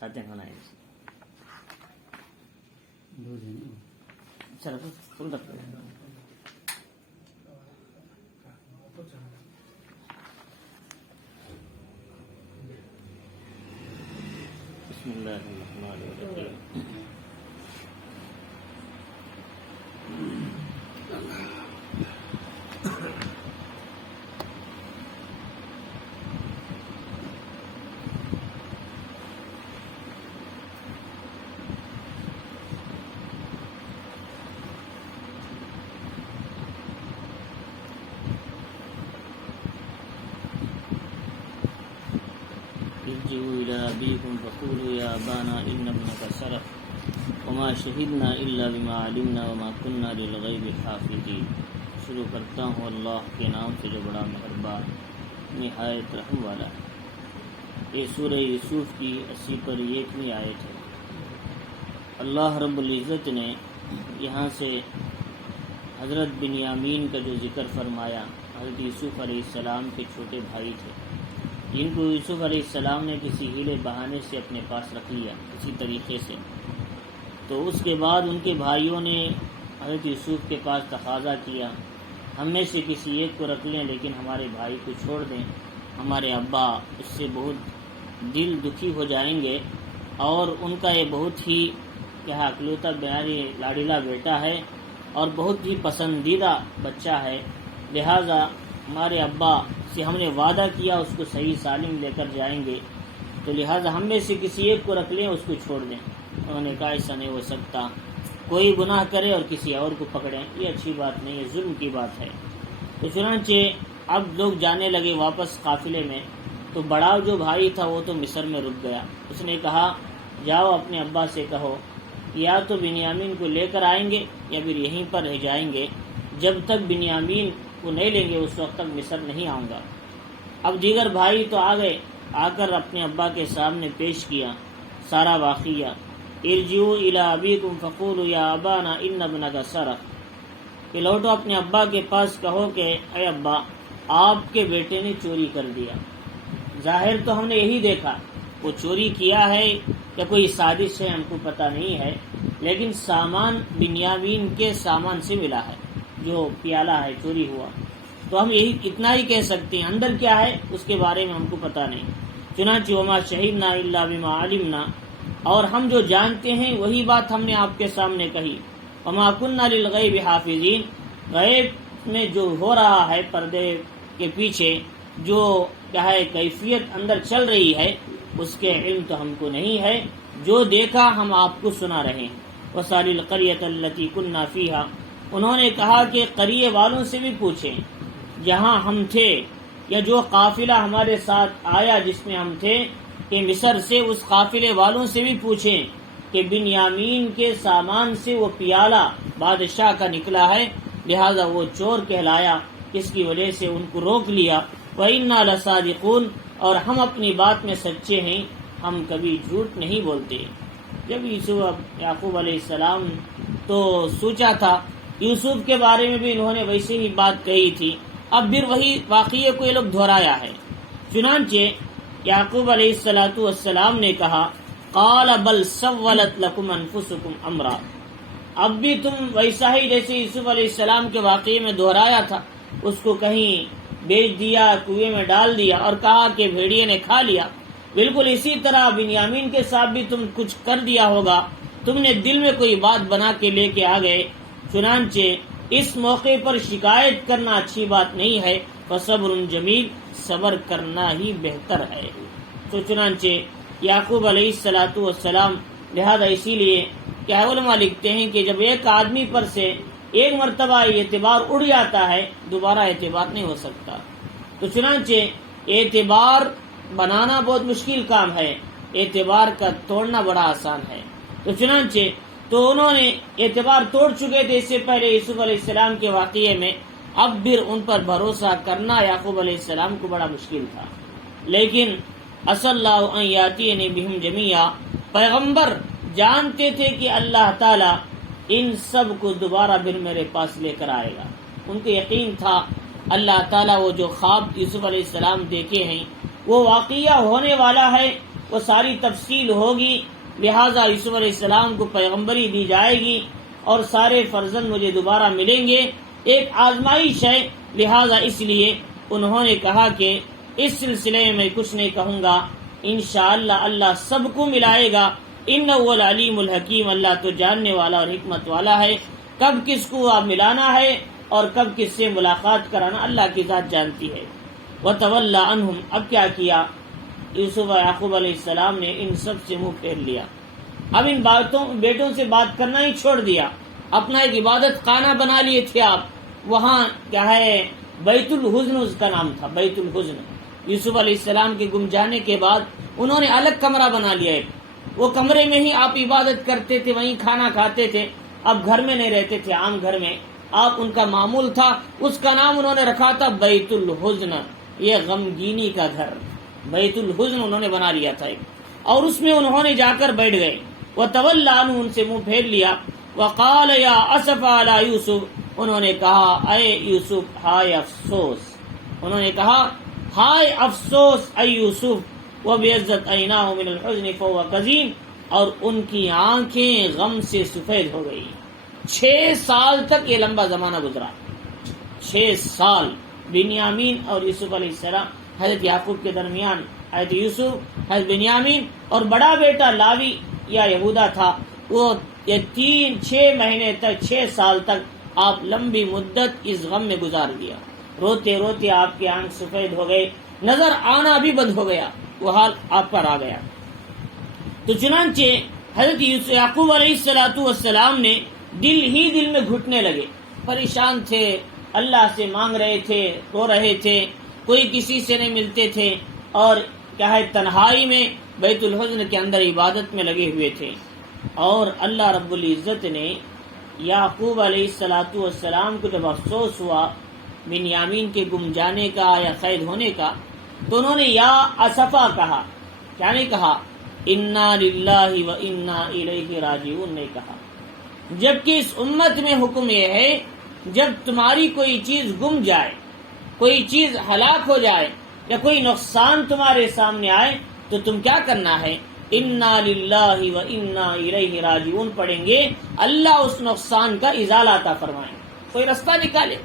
کھاتے کھانا ہے چلو فل رکھ بسم اللہ الرحمن الرحیم ارجعوا إلى أبيكم فقولوا يا أبانا إن ابنك سرق وما شهدنا إلا بما علمنا وما كنا للغيب حافظين. شروع کرتا ہوں اللہ کے نام سے جو بڑا مہربان نہایت رحم والا ہے. یہ سورہ یوسف کی 80 پر 1ویں آیت ہے. اللہ رب العزت نے یہاں سے حضرت بنیامین کا جو ذکر فرمایا، حضرت یوسف علیہ السلام کے چھوٹے بھائی تھے جن کو یوسف علیہ السلام نے کسی ہیلے بہانے سے اپنے پاس رکھ لیا کسی طریقے سے. تو اس کے بعد ان کے بھائیوں نے حضرت یوسف کے پاس تقاضا کیا، ہم میں سے کسی ایک کو رکھ لیں لیکن ہمارے بھائی کو چھوڑ دیں، ہمارے ابا اس سے بہت دل دکھی ہو جائیں گے، اور ان کا یہ بہت ہی کیا اکلوتا بیاری لاڈیلا بیٹا ہے اور بہت ہی پسندیدہ بچہ ہے، لہذا ہمارے ابا سے ہم نے وعدہ کیا اس کو صحیح سالم لے کر جائیں گے، تو لہٰذا ہم میں سے کسی ایک کو رکھ لیں، اس کو چھوڑ دیں. انہوں نے کہا ایسا نہیں ہو سکتا، کوئی گناہ کرے اور کسی اور کو پکڑیں، یہ اچھی بات نہیں ہے، ظلم کی بات ہے. تو چنانچہ اب لوگ جانے لگے واپس قافلے میں. تو بڑا جو بھائی تھا وہ تو مصر میں رک گیا. اس نے کہا جاؤ اپنے ابا سے کہو یا تو بنیامین کو لے کر آئیں گے یا پھر یہیں پر رہ جائیں گے، جب تک بنیامین کو نہیں لیں گے اس وقت تک مصر نہیں آؤں گا. اب دیگر بھائی تو آ گئے، آ کر اپنے ابا کے سامنے پیش کیا سارا واقعہ. ارجعوا الی ابیکم فقولوا یا ابانا ان ابنک سرق، کہ لوٹو اپنے ابا کے پاس کہو کہ اے ابا آپ کے بیٹے نے چوری کر دیا. ظاہر تو ہم نے یہی دیکھا، وہ چوری کیا ہے یا کوئی سازش ہے ہم کو پتہ نہیں ہے، لیکن سامان بنیامین کے سامان سے ملا ہے، جو پیالہ ہے چوری ہوا. تو ہم یہی اتنا ہی کہہ سکتے ہیں، اندر کیا ہے اس کے بارے میں ہم کو پتہ نہیں. چنانچہ وما شہدنا الا بما علمنا، اور ہم جو جانتے ہیں وہی بات ہم نے آپ کے سامنے کہی. وما كنا للغیب حافظین، غیب میں جو ہو رہا ہے پردے کے پیچھے جو کیا ہے کیفیت اندر چل رہی ہے اس کے علم تو ہم کو نہیں ہے، جو دیکھا ہم آپ کو سنا رہے ہیں. وَسَأَلِ الْقَرْيَةَ الَّتِي كُنَّا فِيهَا، انہوں نے کہا کہ قریے والوں سے بھی پوچھیں جہاں ہم تھے، یا جو قافلہ ہمارے ساتھ آیا جس میں ہم تھے کہ مصر سے، اس قافلے والوں سے بھی پوچھیں کہ بنیامین کے سامان سے وہ پیالہ بادشاہ کا نکلا ہے، لہذا وہ چور کہلایا، اس کی وجہ سے ان کو روک لیا. وَإِنَّا لَصَادِقُونَ، اور ہم اپنی بات میں سچے ہیں، ہم کبھی جھوٹ نہیں بولتے. جب یوسف یعقوب علیہ السلام تو سوچا تھا یوسف کے بارے میں بھی انہوں نے ویسے ہی بات کہی تھی، اب پھر وہی واقعے کو یہ لوگ دہرایا ہے. چنانچہ یعقوب علیہ السلام نے کہا قال بل سولت لکم انفسکم امرا، اب بھی تم ویسا ہی جیسے یوسف علیہ السلام کے واقعے میں دہرایا تھا، اس کو کہیں بیچ دیا، کنویں میں ڈال دیا اور کہا کہ بھیڑیے نے کھا لیا، بالکل اسی طرح بنیامین کے ساتھ بھی تم کچھ کر دیا ہوگا، تم نے دل میں کوئی بات بنا کے لے کے آ گئے. چنانچہ اس موقع پر شکایت کرنا اچھی بات نہیں ہے، فصبر جمیل، صبر کرنا ہی بہتر ہے. تو چنانچہ یعقوب علیہ السلام لہذا اسی لیے کیا علماء لکھتے ہیں کہ جب ایک آدمی پر سے ایک مرتبہ اعتبار اڑ جاتا ہے دوبارہ اعتبار نہیں ہو سکتا. تو چنانچہ اعتبار بنانا بہت مشکل کام ہے، اعتبار کا توڑنا بڑا آسان ہے. تو چنانچہ تو انہوں نے اعتبار توڑ چکے تھے اس سے پہلے یوسف علیہ السلام کے واقعے میں، اب پھر ان پر بھروسہ کرنا یعقوب علیہ السلام کو بڑا مشکل تھا. لیکن اصل اللہ ان یاتینی بہم جمیعا، پیغمبر جانتے تھے کہ اللہ تعالی ان سب کو دوبارہ پھر میرے پاس لے کر آئے گا. ان کو یقین تھا اللہ تعالیٰ وہ جو خواب یوسف علیہ السلام دیکھے ہیں وہ واقعہ ہونے والا ہے، وہ ساری تفصیل ہوگی، لہٰذا یوسف علیہ السلام کو پیغمبری دی جائے گی اور سارے فرزند مجھے دوبارہ ملیں گے، ایک آزمائش ہے، لہٰذا اس لیے انہوں نے کہا کہ اس سلسلے میں کچھ نہیں کہوں گا، انشاءاللہ اللہ سب کو ملائے گا، انہ هو العلیم الحکیم، اللہ تو جاننے والا اور حکمت والا ہے، کب کس کو آپ ملانا ہے اور کب کس سے ملاقات کرانا اللہ کی ذات جانتی ہے۔ وَتَوَلَّى عَنْهُمْ، اب کیا کیا یوسف یعقوب علیہ السلام نے ان سب سے منہ پھیر لیا، اب ان بیٹوں سے بات کرنا ہی چھوڑ دیا، اپنا ایک عبادت خانہ بنا لیے تھے آپ، وہاں کیا ہے بیت الحزن اس کا نام تھا، بیت الحزن۔ یوسف علیہ السلام کے گم جانے کے بعد انہوں نے الگ کمرہ بنا لیا ہے، وہ کمرے میں ہی آپ عبادت کرتے تھے، وہیں کھانا کھاتے تھے، اب گھر میں نہیں رہتے تھے، عام گھر میں آپ ان کا معمول تھا، اس کا نام انہوں نے رکھا تھا بیت الحزن، یہ غمگینی کا گھر، بیت الحزن انہوں نے بنا لیا تھا ایک، اور اس میں انہوں نے جا کر بیٹھ گئے۔ وَتَوَلَّى عَنْهُ، ان سے منہ پھیر لیا، وَقَالَ يَا أَسَفَ عَلَى يُوسُف، انہوں نے کہا اے یوسف ہائے افسوس، انہوں نے کہا ہائے افسوس اے یوسف، وَبِعِزَّتْ عَيْنَاهُ مِنَ الْحُزْنِ فَهُوَ كَظِيمٌ، اور ان کی آنکھیں غم سے سفید ہو گئی۔ 6 سال تک یہ لمبا زمانہ گزرا، 6 سال بنیامین اور یوسف علیہ السلام، حضرت یعقوب کے درمیان حضرت یوسف، حضرت بنیامین، اور بڑا بیٹا لاوی یا یہودا تھا، وہ یہ 6 مہینے تک، 6 سال تک آپ لمبی مدت اس غم میں گزار دیا، روتے روتے آپ کی آنکھ سفید ہو گئے، نظر آنا بھی بند ہو گیا، وہ حال آپ پر آ گیا۔ تو چنانچہ حضرت یعقوب علیہ السلام نے دل میں گھٹنے لگے، پریشان تھے، اللہ سے مانگ رہے تھے، رو رہے تھے، کوئی کسی سے نہیں ملتے تھے، اور کیا ہے تنہائی میں بیت الحزن کے اندر عبادت میں لگے ہوئے تھے۔ اور اللہ رب العزت نے یعقوب علیہ السلام کو جب افسوس ہوا بنیامین کے گم جانے کا یا قید ہونے کا، تو انہوں نے یا اسفا کہا، کیا نہیں کہا انا للہ و انا الیہ راجعون نہیں کہا، جبکہ اس امت میں حکم یہ ہے جب تمہاری کوئی چیز گم جائے، کوئی چیز ہلاک ہو جائے یا کوئی نقصان تمہارے سامنے آئے تو تم کیا کرنا ہے، انا للہ و انا الیہ راجعون پڑھیں گے، اللہ اس نقصان کا ازالہ عطا فرمائیں، کوئی رستہ نکالے۔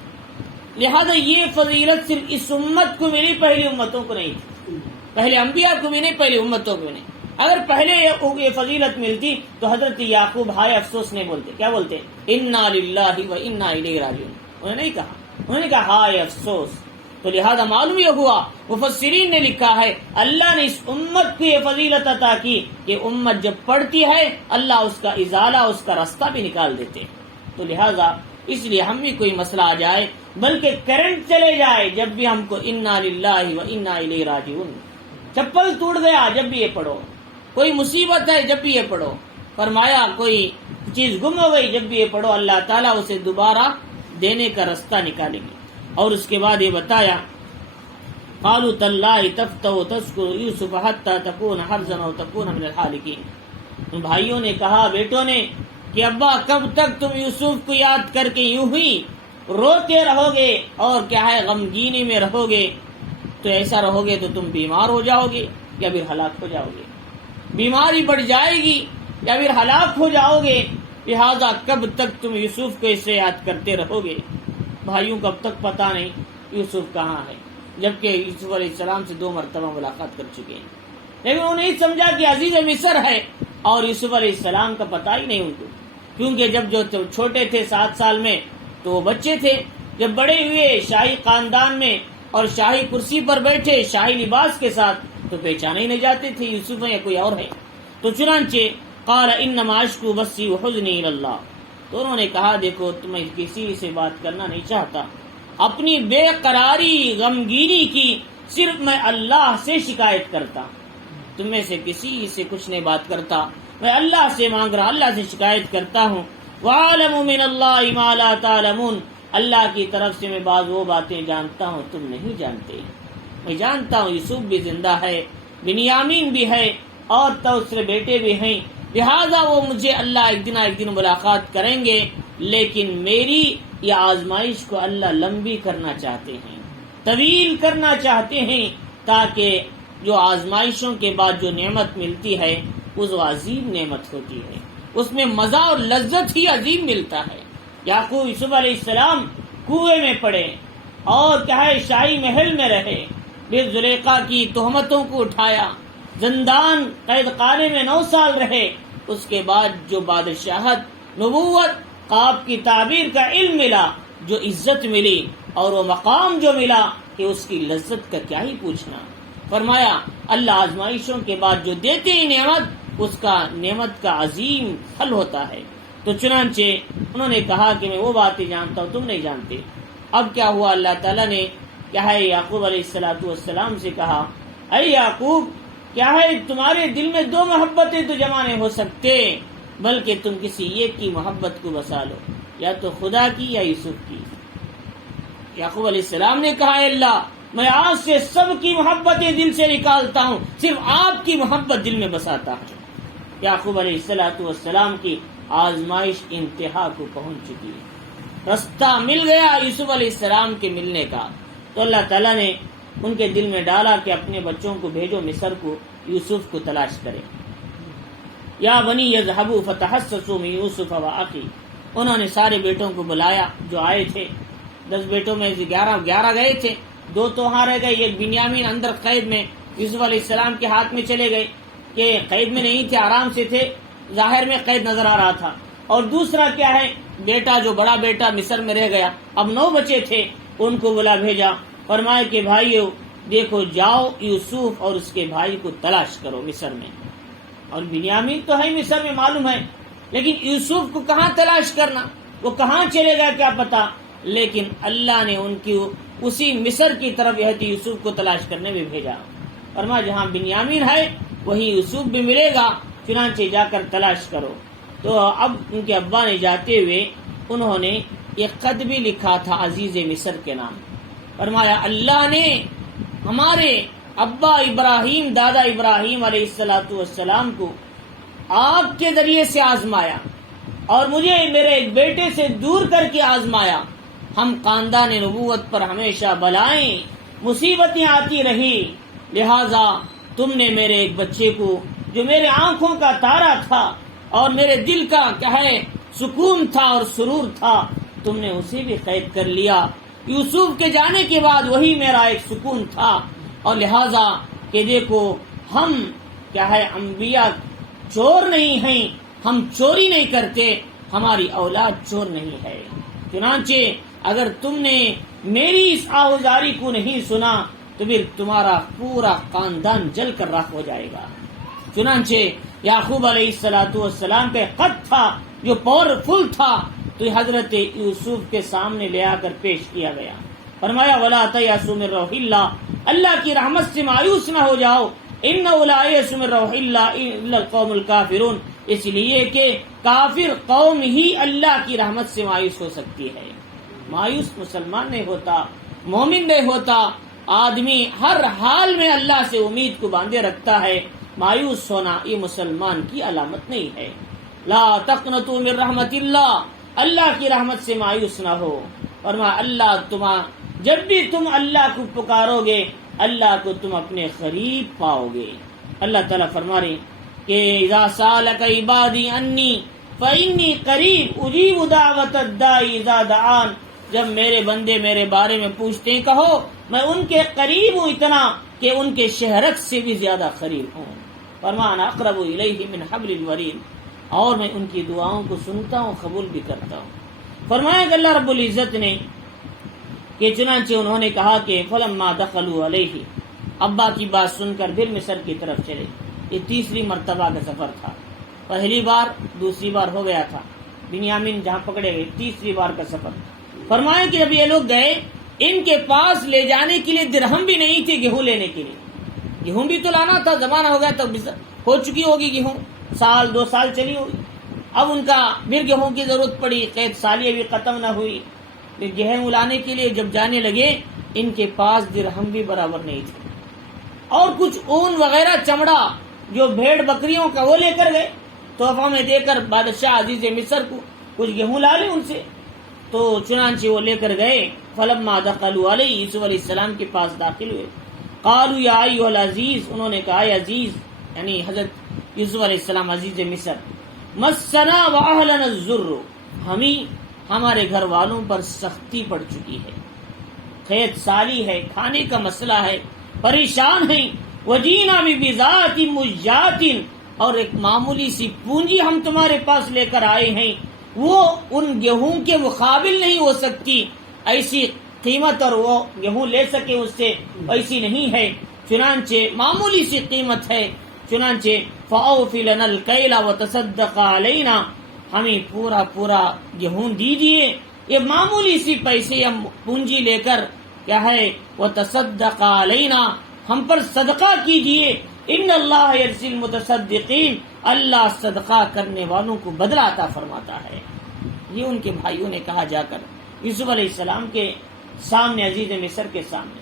لہذا یہ فضیلت صرف اس امت کو ملی، پہلی امتوں کو نہیں تھی، پہلے انبیاء کو بھی نہیں، پہلی امتوں کو بھی نہیں۔ اگر پہلے یہ فضیلت ملتی تو حضرت یعقوب ہائے افسوس نہیں بولتے، کیا بولتے، انا للہ و انا الیہ راجعون، انہوں نے نہیں کہا، انہوں نے کہا ہائے افسوس۔ تو لہذا معلوم یہ ہوا، مفسرین نے لکھا ہے اللہ نے اس امت کو یہ فضیلت عطا کی کہ امت جب پڑھتی ہے اللہ اس کا ازالہ، اس کا راستہ بھی نکال دیتے۔ تو لہذا اس لیے ہم بھی کوئی مسئلہ آ جائے، بلکہ کرنٹ چلے جائے، جب بھی ہم کو انا للہ و انا الیہ راجعون، چپل ٹوٹ گیا جب بھی یہ پڑھو، کوئی مصیبت ہے جب بھی یہ پڑھو، فرمایا کوئی چیز گم ہو گئی جب بھی یہ پڑھو، اللہ تعالیٰ اسے دوبارہ دینے کا راستہ نکالیں گے۔ اور اس کے بعد یہ بتایا قالوا تاللہ تفتأ تذکر یوسف حتی تکون حرزا او تکون من الحالکین، ان بھائیوں نے کہا، بیٹوں نے، کہ ابا کب تک تم یوسف کو یاد کر کے یوں ہی روتے رہو گے اور کیا ہے غمگینی میں رہو گے، تو ایسا رہو گے تو تم بیمار ہو جاؤ گے یا پھر ہلاک ہو جاؤ گے، بیماری بڑھ جائے گی یا پھر ہلاک ہو جاؤ گے، لہذا کب تک تم یوسف کو اسے یاد کرتے رہو گے۔ بھائیوں کو اب تک پتہ نہیں یوسف کہاں ہے، جبکہ یوسف علیہ السلام سے 2 مرتبہ ملاقات کر چکے ہیں، لیکن انہوں نے نہیں سمجھا کہ عزیز مصر ہے، اور یوسف علیہ السلام کا پتہ ہی نہیں ان کو، کیونکہ جب جو چھوٹے تھے 7 سال میں تو وہ بچے تھے، جب بڑے ہوئے شاہی خاندان میں اور شاہی کرسی پر بیٹھے شاہی لباس کے ساتھ تو پہچانے ہی نہیں جاتے تھے یوسف ہے یا کوئی اور ہے۔ تو چنانچہ قال انما اشکو بثی وحزنی الی اللہ، تو انہوں نے کہا دیکھو تمہیں کسی سے بات کرنا نہیں چاہتا، اپنی بے قراری غمگینی کی صرف میں اللہ سے شکایت کرتا، تم میں سے کسی سے کچھ نہیں بات کرتا، میں اللہ سے مانگ رہا، اللہ سے شکایت کرتا ہوں۔ وَعَلَمُ مِنَ اللَّهِ مَا لَا تَعْلَمُونَ، اللہ کی طرف سے میں بعض وہ باتیں جانتا ہوں تم نہیں جانتے، میں جانتا ہوں یوسف بھی زندہ ہے، بنیامین بھی ہے، اور دوسرے بیٹے بھی ہیں، لہذا وہ مجھے اللہ ایک دن ملاقات کریں گے، لیکن میری یہ آزمائش کو اللہ لمبی کرنا چاہتے ہیں، طویل کرنا چاہتے ہیں، تاکہ جو آزمائشوں کے بعد جو نعمت ملتی ہے وہ عظیم نعمت ہوتی ہے، اس میں مزہ اور لذت ہی عظیم ملتا ہے۔ یعقوب یوسف علیہ السلام کنویں میں پڑے اور کیا ہے شاہی محل میں رہے، پھر زلیخا کی تہمتوں کو اٹھایا، زندان قید خانے میں 9 سال رہے، اس کے بعد جو بادشاہت، نبوت، خواب کی تعبیر کا علم ملا، جو عزت ملی اور وہ مقام جو ملا کہ اس کی لذت کا کیا ہی پوچھنا۔ فرمایا اللہ آزمائشوں کے بعد جو دیتے ہی نعمت، اس کا نعمت کا عظیم پھل ہوتا ہے۔ تو چنانچہ انہوں نے کہا کہ میں وہ باتیں جانتا ہوں تم نہیں جانتے۔ اب کیا ہوا، اللہ تعالیٰ نے کیا ہے یعقوب علیہ السلام سے کہا، اے یعقوب کیا ہے تمہارے دل میں 2 محبتیں تو جمع نہیں ہو سکتے، بلکہ تم کسی ایک کی محبت کو بسا لو، یا تو خدا کی یا یوسف کی۔ یعقوب علیہ السلام نے کہا، اے اللہ میں آج سے سب کی محبتیں دل سے نکالتا ہوں، صرف آپ کی محبت دل میں بساتا ہوں۔ یعقوب علیہ السلام کی آزمائش انتہا کو پہنچ چکی ہے، رستہ مل گیا یوسف علیہ السلام کے ملنے کا، تو اللہ تعالیٰ نے ان کے دل میں ڈالا کہ اپنے بچوں کو بھیجو مصر کو، یوسف کو تلاش کرے۔ یا بنی یذهبوا فتحسسوا من یوسف واخی، انہوں نے سارے بیٹوں کو بلایا جو آئے تھے، 10 بیٹوں میں 11 گئے تھے، 2 تو وہاں رہ گئے، ایک بنیامین اندر قید میں یوسف علیہ السلام کے ہاتھ میں چلے گئے کہ قید میں نہیں تھے، آرام سے تھے، ظاہر میں قید نظر آ رہا تھا، اور دوسرا کیا ہے بیٹا جو بڑا بیٹا مصر میں رہ گیا، اب 9 بچے تھے، ان کو بلا بھیجا، فرمایا کہ بھائیو دیکھو جاؤ یوسف اور اس کے بھائی کو تلاش کرو مصر میں، اور بنیامین تو ہے مصر میں معلوم ہے، لیکن یوسف کو کہاں تلاش کرنا، وہ کہاں چلے گا کیا پتا، لیکن اللہ نے ان کی اسی مصر کی طرف یوسف کو تلاش کرنے میں بھیجا، فرمایا جہاں بنیامین ہے وہیں یوسف بھی ملے گا، چنانچہ جا کر تلاش کرو۔ تو اب ان کے ابا نے جاتے ہوئے انہوں نے ایک خط بھی لکھا تھا عزیز مصر کے نام، فرمایا اللہ نے ہمارے ابا ابراہیم دادا ابراہیم علیہ السلام کو آپ کے ذریعے سے آزمایا اور مجھے میرے ایک بیٹے سے دور کر کے آزمایا، ہم خاندان نبوت پر ہمیشہ بلائیں مصیبتیں آتی رہی، لہذا تم نے میرے ایک بچے کو جو میرے آنکھوں کا تارا تھا اور میرے دل کا کیا ہے سکون تھا اور سرور تھا، تم نے اسے بھی قید کر لیا۔ یوسف کے جانے کے بعد وہی میرا ایک سکون تھا، اور لہذا کہ دیکھو ہم کیا ہے انبیاء چور نہیں ہیں، ہم چوری نہیں کرتے، ہماری اولاد چور نہیں ہے، چنانچہ اگر تم نے میری اس آہوزاری کو نہیں سنا تو پھر تمہارا پورا خاندان جل کر راکھ ہو جائے گا۔ چنانچہ یعقوب علیہ السلام پہ خط تھا جو پاورفل تھا، تو حضرت یوسف کے سامنے لے آ کر پیش کیا گیا، فرمایا ولا تیأسوا من روح اللہ، اللہ کی رحمت سے مایوس نہ ہو جاؤ، انہ لا ییأس من روح اللہ الا القوم الکافرون، اس لیے کہ کافر قوم ہی اللہ کی رحمت سے مایوس ہو سکتی ہے، مایوس مسلمان نہیں ہوتا، مومن نہیں ہوتا، آدمی ہر حال میں اللہ سے امید کو باندھے رکھتا ہے، مایوس ہونا یہ مسلمان کی علامت نہیں ہے۔ لا تقنطوا من رحمت اللہ، اللہ کی رحمت سے مایوس نہ ہو، اور اللہ جب بھی تم اللہ کو پکارو گے اللہ کو تم اپنے قریب پاؤ گے۔ اللہ تعالیٰ فرما رہے کہ اذا سالک عبادی انی فانی قریب اجیب دعوت الداعی اذا دعان، جب میرے بندے میرے بارے میں پوچھتے ہیں کہو میں ان کے قریب ہوں، اتنا کہ ان کے شہرت سے بھی زیادہ قریب ہوں، فرمانا اقرب الیہ من حبل الورید، اور میں ان کی دعاؤں کو سنتا ہوں قبول بھی کرتا ہوں۔ فرمایا کہ اللہ رب العزت نے کہ چنانچہ انہوں نے کہا کہ فلما دخلوا علیہ، ابا کی بات سن کر پھر مصر کی طرف چلے، یہ 3ری مرتبہ کا سفر تھا، پہلی بار 2ری بار ہو گیا تھا، بنیامین جہاں پکڑے گئے 3ری بار کا سفر۔ فرمایا کہ جب یہ لوگ گئے ان کے پاس لے جانے کے لیے درہم بھی نہیں تھے گیہوں لینے کے لیے، گیہوں بھی تو لانا تھا، زمانہ ہو گیا تو ہو چکی ہوگی گیہوں، 1-2 سال چلی ہوگی، اب ان کا پھر گیہوں کی ضرورت پڑی، قید سالیہ بھی ختم نہ ہوئی، پھر گیہوں لانے کے لیے جب جانے لگے ان کے پاس درہم بھی برابر نہیں تھے، اور کچھ اون وغیرہ چمڑا جو بھیڑ بکریوں کا وہ لے کر گئے، تحفہ میں دے کر بادشاہ عزیز مصر کو کچھ گیہوں لا لے ان سے، تو چنانچہ وہ لے کر گئے۔ فلما دخلوا علیہ، یوسف علیہ السلام کے پاس داخل ہوئے، قالوا یا ایھا العزیز، انہوں نے کہا اے عزیز، یعنی حضرت یوسف علیہ السلام عزیز مصر، مسنا واہلنا الضر، ہمارے گھر والوں پر سختی پڑ چکی ہے، کھیت سالی ہے، کھانے کا مسئلہ ہے، پریشان ہیں، وجینا ببضاعۃ مزجاۃ، اور ایک معمولی سی پونجی ہم تمہارے پاس لے کر آئے ہیں، وہ ان گیہوں کے مقابل نہیں ہو سکتی، ایسی قیمت اور وہ گیہوں لے سکے اس سے ایسی نہیں ہے، چنانچہ معمولی سی قیمت ہے، چنانچہ فَأَوْفِ لَنَا الْكَيْلَ وَتَصَدَّقْ عَلَيْنَا، ہمیں پورا گیہوں دیجیے، یہ معمولی سی پیسے ہم پونجی لے کر کیا ہے وَتَصَدَّقْ عَلَيْنَا، ہم پر صدقہ کیجیے، ان اللہ یجزی المتصدقین، اللہ صدقہ کرنے والوں کو بدلہ عطا فرماتا ہے۔ یہ ان کے بھائیوں نے کہا جا کر یوسف علیہ السلام کے سامنے، عزیز مصر کے سامنے۔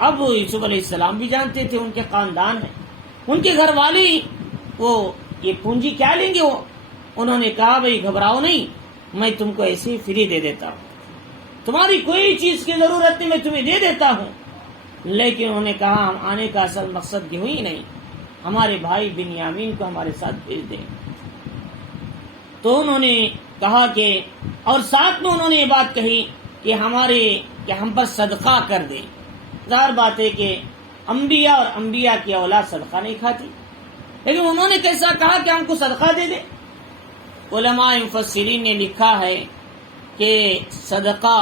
اب یوسف علیہ السلام بھی جانتے تھے ان کے خاندان ہیں، ان کے گھر والے وہ یہ پونجی کیا لیں گے، وہ انہوں نے کہا بھئی گھبراؤ نہیں، میں تم کو ایسے ہی فری دے دیتا ہوں، تمہاری کوئی چیز کی ضرورت نہیں، میں تمہیں دے دیتا ہوں۔ لیکن انہوں نے کہا ہم آنے کا اصل مقصد گیہوں ہی نہیں، ہمارے بھائی بنیامین کو ہمارے ساتھ بھیج دیں۔ تو انہوں نے کہا کہ، اور ساتھ میں انہوں نے یہ بات کہی کہ ہم پر صدقہ کر دیں۔ ظاہر بات ہے کہ انبیاء اور انبیاء کی اولاد صدقہ نہیں کھاتی، لیکن انہوں نے کیسا کہا کہ ہم کو صدقہ دے دیں؟ علماء مفسرین نے لکھا ہے کہ صدقہ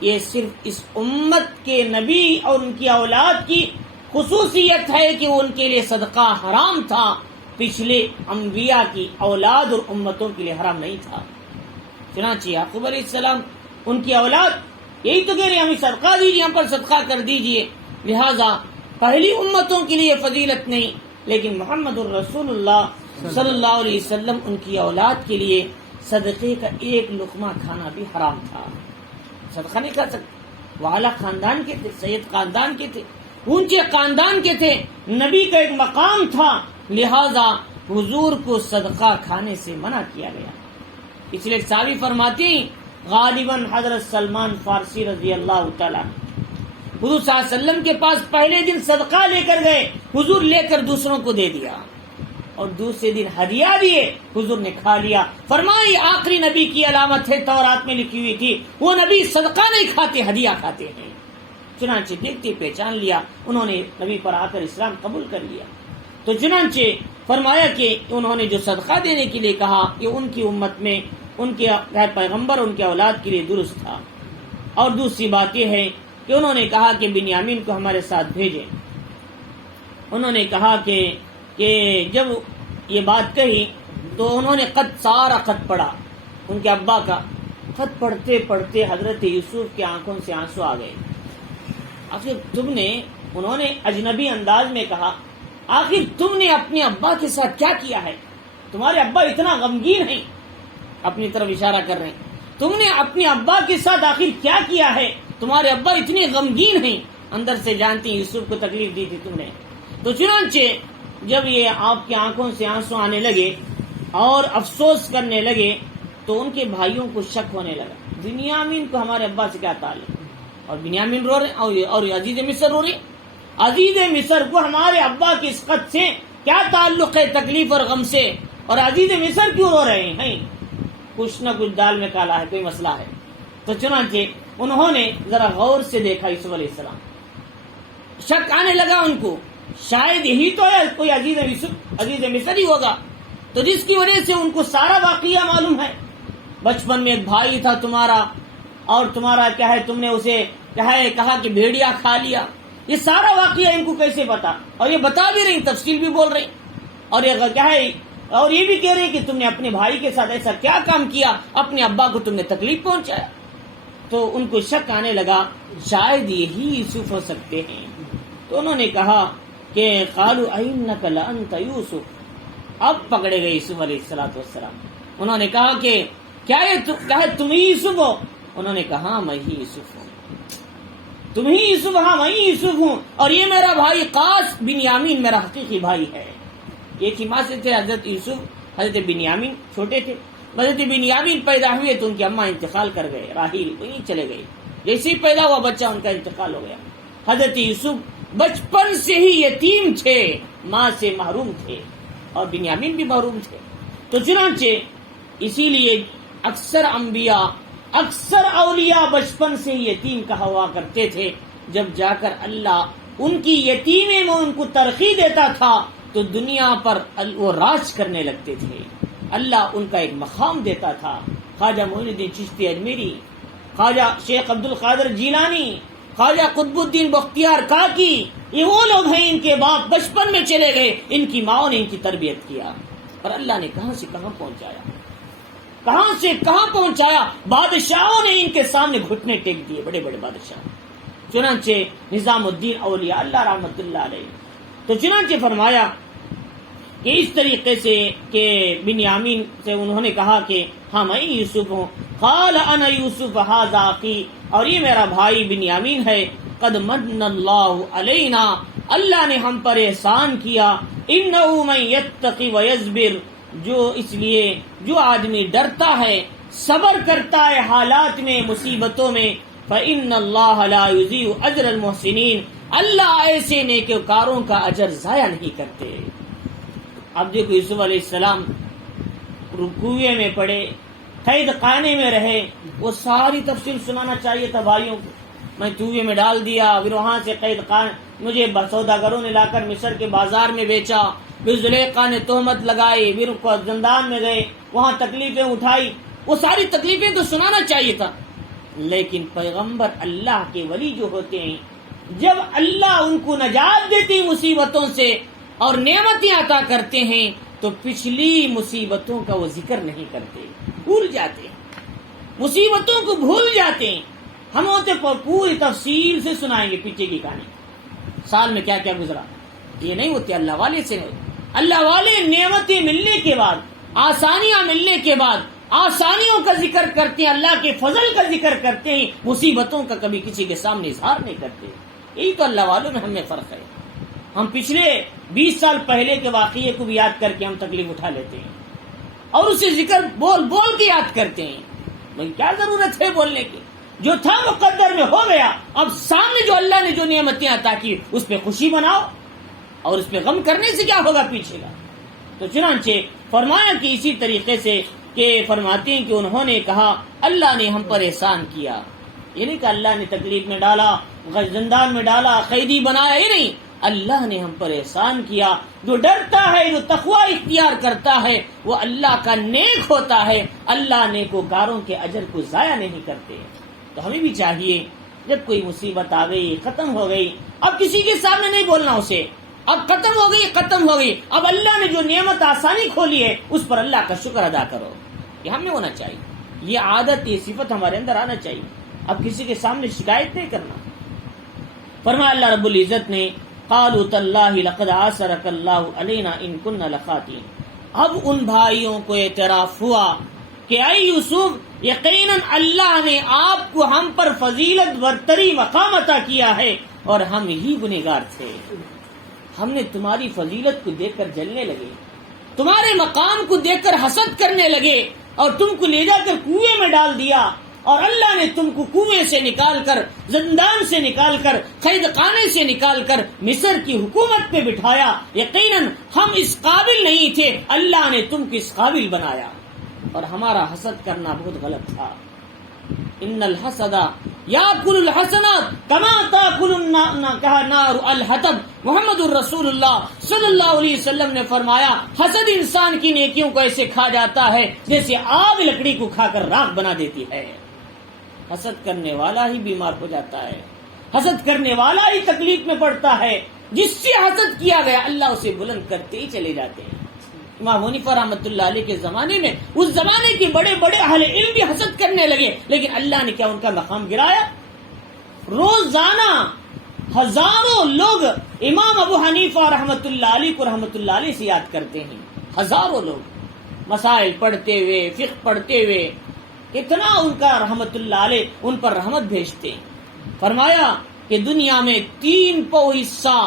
یہ صرف اس امت کے نبی اور ان کی اولاد کی خصوصیت ہے کہ ان کے لیے صدقہ حرام تھا، پچھلے انبیاء کی اولاد اور امتوں کے لیے حرام نہیں تھا۔ چنانچہ یعقوب علیہ السلام ان کی اولاد یہی تو کہہ رہے ہیں ہمیں صدقہ دیجیے، ہم پر صدقہ کر دیجیے، لہذا پہلی امتوں کے لیے فضیلت نہیں، لیکن محمد الرسول اللہ صلی اللہ علیہ وسلم ان کی اولاد کے لیے صدقے کا ایک لقمہ کھانا بھی حرام تھا، صدقہ نہیں کھا سکتے۔ وہ اعلیٰ خاندان کے تھے، سید خاندان کے تھے، اونچے خاندان کے تھے، نبی کا ایک مقام تھا، لہذا حضور کو صدقہ کھانے سے منع کیا گیا۔ اس لیے صحابی فرماتے ہیں غالباً حضرت سلمان فارسی رضی اللہ تعالیٰ حضور صلی اللہ علیہ وسلم کے پاس پہلے دن صدقہ لے کر گئے، حضور لے کر دوسروں کو دے دیا، اور دوسرے دن ہدیہ دیے، حضور نے کھا لیا۔ فرمائی آخری نبی کی علامت ہے، تورات میں لکھی ہوئی تھی، وہ نبی صدقہ نہیں کھاتے، ہدیہ کھاتے ہیں۔ چنانچہ دیکھتے پہچان لیا، انہوں نے نبی پر آ کر اسلام قبول کر لیا۔ تو چنانچہ فرمایا کہ انہوں نے جو صدقہ دینے کے لیے کہا یہ ان کی امت میں ان کے پیغمبر ان کے اولاد کے لیے درست تھا۔ اور دوسری بات یہ ہے کہ انہوں نے کہا کہ بنیامین کو ہمارے ساتھ بھیجیں۔ انہوں نے کہا کہ جب یہ بات کہی تو انہوں نے سارا خط پڑھا، ان کے ابا کا خط پڑھتے پڑھتے حضرت یوسف کی آنکھوں سے آنسو آ گئے۔ آخر انہوں نے اجنبی انداز میں کہا، آخر تم نے اپنے ابا کے ساتھ کیا کیا ہے؟ تمہارے ابا اتنا غمگین ہیں، اپنی طرف اشارہ کر رہے ہیں، تم نے اپنے ابا کے ساتھ آخر کیا کیا ہے؟ تمہارے ابا اتنے غمگین ہیں، اندر سے جانتی یوسف کو تکلیف دی تھی تم نے۔ تو چنانچہ جب یہ آپ کی آنکھوں سے آنسو آنے لگے اور افسوس کرنے لگے تو ان کے بھائیوں کو شک ہونے لگا، بنیامین کو ہمارے ابا سے کیا تعلق؟ اور بنیامین رو رہے اور عزیز مصر رو رہے، عزیز مصر کو ہمارے ابا کے اس خط سے کیا تعلق ہے تکلیف اور غم سے؟ اور عزیز مصر کیوں رو رہے ہیں؟ کچھ نہ کچھ دال میں کالا ہے، کوئی مسئلہ ہے۔ تو چنانچہ انہوں نے ذرا غور سے دیکھا یوسف علیہ السلام، شک آنے لگا ان کو، شاید یہی تو ہے کوئی عزیز مصر ہی ہوگا، تو جس کی وجہ سے ان کو سارا واقعہ معلوم ہے۔ بچپن میں ایک بھائی تھا تمہارا، اور تمہارا کیا ہے، تم نے اسے کہا کہ بھیڑیا کھا لیا، یہ سارا واقعہ ان کو کیسے پتا؟ اور یہ بتا بھی رہی، تفصیل بھی بول رہی، اور یہ کیا ہے، اور یہ بھی کہہ رہے کہ تم نے اپنے بھائی کے ساتھ ایسا کیا کام کیا، اپنے ابا کو تم نے تکلیف پہنچایا۔ تو ان کو شک آنے لگا شاید یہی یوسف ہو سکتے ہیں۔ تو انہوں نے کہا کہ قالوا انک لانت یوسف، اب پکڑے گئے یوسف علیہ السلام۔ انہوں نے کہا کہ کیا تم ہی یوسف ہو؟ انہوں نے کہا ہاں میں ہی یوسف ہوں، تم ہی یوسف؟ ہاں میں ہی یوسف ہوں، اور یہ میرا بھائی قاس بنیامین میرا حقیقی بھائی ہے۔ ایک ہی ماں سے تھے حضرت یوسف، حضرت بنیامین چھوٹے تھے، حضرت بنیامین پیدا ہوئے تو ان کی اماں انتقال کر گئے، راحیل وہیں چلے گئے، جیسے ہی پیدا ہوا بچہ ان کا انتقال ہو گیا۔ حضرت یوسف بچپن سے ہی یتیم تھے، ماں سے محروم تھے، اور بنیامین بھی محروم تھے۔ تو چنانچہ اسی لیے اکثر انبیاء، اکثر اولیاء بچپن سے ہی یتیم کہا ہوا کرتے تھے۔ جب جا کر اللہ ان کی یتیمی میں ان کو ترقی دیتا تھا تو دنیا پر وہ راج کرنے لگتے تھے، اللہ ان کا ایک مقام دیتا تھا۔ خواجہ معین الدین چشتی اجمیری، خواجہ شیخ عبد القادر جیلانی، خواجہ قطب الدین بختیار کاکی، یہ وہ لوگ ہیں ان کے باپ بچپن میں چلے گئے، ان کی ماں نے ان کی تربیت کیا، اور اللہ نے کہاں سے کہاں پہنچایا، کہاں سے کہاں پہنچایا۔ بادشاہوں نے ان کے سامنے گھٹنے ٹیک دیے، بڑے بڑے بادشاہ۔ چنانچہ نظام الدین اولیاء اللہ رحمۃ اللہ علیہ، تو چنانچہ فرمایا کہ اس طریقے سے کہ بنیامین سے انہوں نے کہا کہ ہاں میں یوسف ہوں، قال انا یوسف ھذا اخی، اور یہ میرا بھائی بنیامین ہے، قد من اللہ علینا، اللہ نے ہم پر احسان کیا، انہ من یتقی ویصبر، جو اس لیے جو آدمی ڈرتا ہے، صبر کرتا ہے حالات میں، مصیبتوں میں، فإن اللہ لا یضیع اجر المحسنین، اللہ ایسے نیکوکاروں کا اجر ضائع نہیں کرتے۔ اب دیکھو یوسف علیہ السلام کنویں میں پڑے، قید خانے میں رہے، وہ ساری تفصیل سنانا چاہیے تھا بھائیوں کو۔ میں کنویں میں ڈال دیا، پھر وہاں سے قید خانے، مجھے سوداگروں نے لا کر مصر کے بازار میں بیچا، پھر زلیخا نے تہمت لگائی، پھر زندان میں گئے، وہاں تکلیفیں اٹھائی، وہ ساری تکلیفیں تو سنانا چاہیے تھا۔ لیکن پیغمبر اللہ کے ولی جو ہوتے ہیں، جب اللہ ان کو نجات دیتی مصیبتوں سے اور نعمتیں عطا کرتے ہیں تو پچھلی مصیبتوں کا وہ ذکر نہیں کرتے، بھول جاتے ہیں، مصیبتوں کو بھول جاتے ہیں۔ ہم ہوتے پوری تفصیل سے سنائیں گے پیچھے کی کہانی، سال میں کیا کیا گزرا، یہ نہیں ہوتے اللہ والے سے نہیں۔ اللہ والے نعمتیں ملنے کے بعد، آسانیاں ملنے کے بعد آسانیوں کا ذکر کرتے ہیں، اللہ کے فضل کا ذکر کرتے ہیں، مصیبتوں کا کبھی کسی کے سامنے اظہار نہیں کرتے۔ یہی تو اللہ والوں میں ہمیں فرق ہے۔ ہم پچھلے 20 سال پہلے کے واقعے کو بھی یاد کر کے ہم تکلیف اٹھا لیتے ہیں اور اسے ذکر بول بول کے یاد کرتے ہیں۔ بھائی کیا ضرورت ہے بولنے کی؟ جو تھا مقدر میں ہو گیا، اب سامنے جو اللہ نے جو نعمتیں عطا کی اس پہ خوشی مناؤ، اور اس پہ غم کرنے سے کیا ہوگا پیچھے کا۔ تو چنانچہ فرمایا کہ اسی طریقے سے کہ فرماتے ہیں کہ انہوں نے کہا اللہ نے ہم پر احسان کیا، یہ نہیں کہ اللہ نے تکلیف میں ڈالا، زندان میں ڈالا، قیدی بنایا، یہ نہیں، اللہ نے ہم پر احسان کیا۔ جو ڈرتا ہے، جو تقوی اختیار کرتا ہے، وہ اللہ کا نیک ہوتا ہے، اللہ نیکوکاروں کے اجر کو ضائع نہیں کرتے۔ تو ہمیں بھی چاہیے جب کوئی مصیبت آ گئی، ختم ہو گئی، اب کسی کے سامنے نہیں بولنا اسے، اب ختم ہو گئی، ختم ہو گئی، اب اللہ نے جو نعمت آسانی کھولی ہے اس پر اللہ کا شکر ادا کرو، یہ ہمیں ہونا چاہیے، یہ عادت، یہ صفت ہمارے اندر آنا چاہیے۔ اب کسی کے سامنے شکایت نہیں کرنا۔ فرمایا اللہ رب العزت نے قالوا تاللہ لقد آثرک اللہ علینا ان کنا لخاطئین، اب ان بھائیوں کو اعتراف ہوا کہ اے یوسف، یقیناً اللہ نے آپ کو ہم پر فضیلت برتری مقام عطا کیا ہے اور ہم ہی گنہگار تھے، ہم نے تمہاری فضیلت کو دیکھ کر جلنے لگے، تمہارے مقام کو دیکھ کر حسد کرنے لگے، اور تم کو لے جا کر کنویں میں ڈال دیا، اور اللہ نے تم کو کنویں سے نکال کر، زندان سے نکال کر، قید خانے سے نکال کر مصر کی حکومت پہ بٹھایا، یقیناً ہم اس قابل نہیں تھے، اللہ نے تم کو اس قابل بنایا، اور ہمارا حسد کرنا بہت غلط تھا۔ ان الحسد یاکل الحسنات کما تاکل النار الحطب، محمد الرسول اللہ صلی اللہ علیہ وسلم نے فرمایا حسد انسان کی نیکیوں کو ایسے کھا جاتا ہے جیسے آگ لکڑی کو کھا کر راکھ بنا دیتی ہے۔ حسد کرنے والا ہی بیمار ہو جاتا ہے، حسد کرنے والا ہی تکلیف میں پڑتا ہے، جس سے حسد کیا گیا اللہ اسے بلند کرتے ہی چلے جاتے ہیں۔ امام حنیفہ رحمۃ اللہ علیہ کے زمانے میں اس زمانے کے بڑے بڑے اہل علم بھی حسد کرنے لگے، لیکن اللہ نے کیا ان کا مقام گرایا؟ روزانہ ہزاروں لوگ امام ابو حنیفہ رحمۃ اللہ علیہ کو رحمۃ اللہ علیہ سے یاد کرتے ہیں، ہزاروں لوگ مسائل پڑھتے ہوئے، فقہ پڑھتے ہوئے، اتنا ان کا رحمۃ اللہ علیہ ان پر رحمت بھیجتے ہیں۔ فرمایا کہ دنیا میں 3 حصہ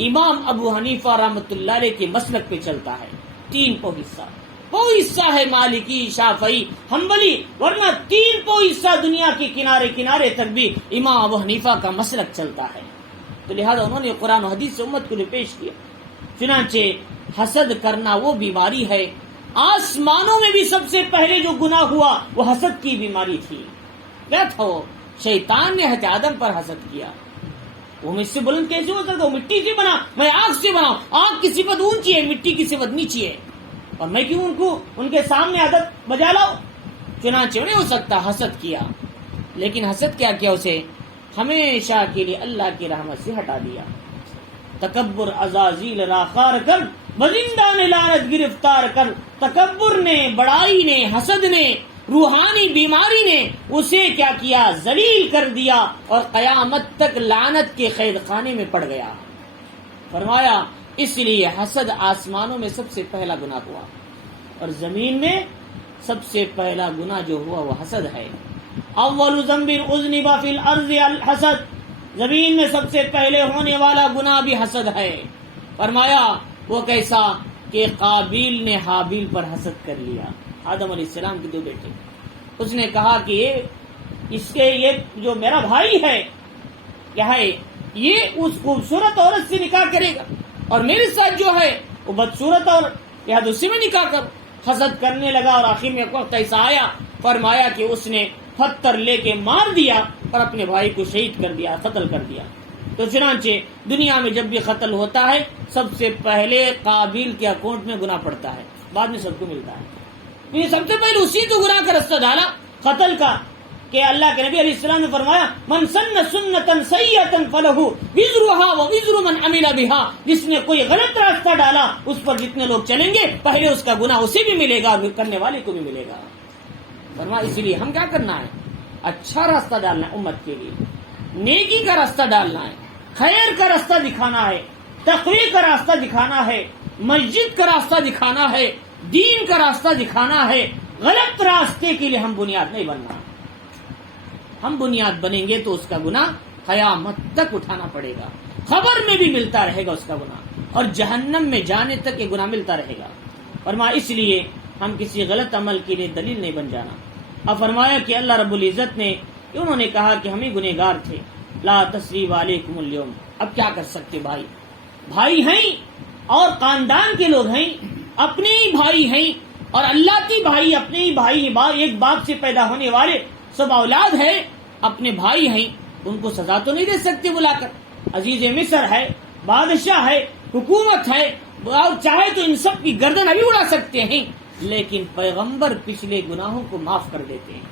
امام ابو حنیفہ رحمۃ اللہ علیہ کے مسلک پہ چلتا ہے، 3 حصہ ہے مالکی، شافعی، حنبلی، ورنہ 3 حصہ دنیا کے کنارے کنارے تک بھی امام ابو حنیفہ کا مسلک چلتا ہے۔ تو لہذا انہوں نے قرآن و حدیث سے امت کو جو پیش کیا. چنانچہ حسد کرنا وہ بیماری ہے، آسمانوں میں بھی سب سے پہلے جو گناہ ہوا وہ حسد کی بیماری تھی. کیا تھا وہ؟ شیطان نے حضرت آدم پر حسد کیا. وہ مجھ سے بلند کیسے ہو سکتا؟ وہ مٹی سے بنا، میں آگ سے بنا. آگ کی صفت اونچی ہے، مٹی کی صفت نیچی ہے، اور میں کیوں ان کو ان کے سامنے عدد بجا لاؤں؟ چنانچہ نہیں ہو سکتا، حسد کیا. لیکن حسد کیا کیا؟ اسے ہمیشہ کے لیے اللہ کی رحمت سے ہٹا دیا. تکبر عزازیل راخار کر، بزندہ نے لعنت گرفتار کر. تکبر نے، بڑائی نے، حسد نے، روحانی بیماری نے اسے کیا کیا؟ ذلیل کر دیا اور قیامت تک لعنت کے قید خانے میں پڑ گیا. فرمایا اس لیے حسد آسمانوں میں سب سے پہلا گناہ ہوا، اور زمین میں سب سے پہلا گناہ جو ہوا وہ حسد ہے. اول ذنب اذنب فی الارض الحسد، زمین میں سب سے پہلے ہونے والا گناہ بھی حسد ہے. فرمایا وہ کیسا کہ قابیل نے حابیل پر حسد کر لیا. آدم علیہ السلام کے 2 بیٹے، اس نے کہا کہ یہ جو میرا بھائی ہے کیا ہے، یہ اس خوبصورت عورت سے نکاح کرے گا، اور میرے ساتھ جو ہے وہ بدصورت اور لہذا اسی میں نکاح کرو. حسد کرنے لگا، اور آخر میں ایک وقت ایسا آیا، فرمایا کہ اس نے پتھر لے کے مار دیا اور اپنے بھائی کو شہید کر دیا، قتل کر دیا. تو چنانچہ دنیا میں جب بھی قتل ہوتا ہے سب سے پہلے قابیل کے اکاؤنٹ میں گناہ پڑتا ہے، بعد میں سب کو ملتا ہے. یہ سب سے پہلے اسی تو گناہ کا رستہ ڈالا قتل کا، کہ اللہ کے نبی علیہ السلام نے فرمایا من سن سنتا سیئتا فلہ وزرها ووزر من عمل بها، جس نے کوئی غلط راستہ ڈالا اس پر جتنے لوگ چلیں گے پہلے اس کا گناہ اسے بھی ملے گا اور کرنے والے کو بھی ملے گا. فرمایا اسی لیے ہم کیا کرنا ہے؟ اچھا راستہ ڈالنا ہے، امت کے لیے نیکی کا راستہ ڈالنا ہے، خیر کا راستہ دکھانا ہے، تقوی کا راستہ دکھانا ہے، مسجد کا راستہ دکھانا ہے، دین کا راستہ دکھانا ہے. غلط راستے کے لیے ہم بنیاد نہیں بننا. ہم بنیاد بنیں گے تو اس کا گناہ قیامت تک اٹھانا پڑے گا، خبر میں بھی ملتا رہے گا اس کا گناہ، اور جہنم میں جانے تک یہ گناہ ملتا رہے گا. فرمایا اس لیے ہم کسی غلط عمل کے لیے دلیل نہیں بن جانا. اب فرمایا کہ اللہ رب العزت نے، انہوں نے کہا کہ ہم ہی گنہگار تھے. لا تثریب علیکم اليوم، اب کیا کر سکتے؟ بھائی ہیں اور خاندان کے لوگ ہیں، اپنے ہی بھائی ہیں، اور اللہ کی بھائی اپنے ہی بھائی، ایک باپ سے پیدا ہونے والے سب اولاد ہے، اپنے بھائی ہیں، ان کو سزا تو نہیں دے سکتے بلا کر. عزیز مصر ہے، بادشاہ ہے، حکومت ہے، اور چاہے تو ان سب کی گردن ابھی اڑا سکتے ہیں. لیکن پیغمبر پچھلے گناہوں کو معاف کر دیتے ہیں،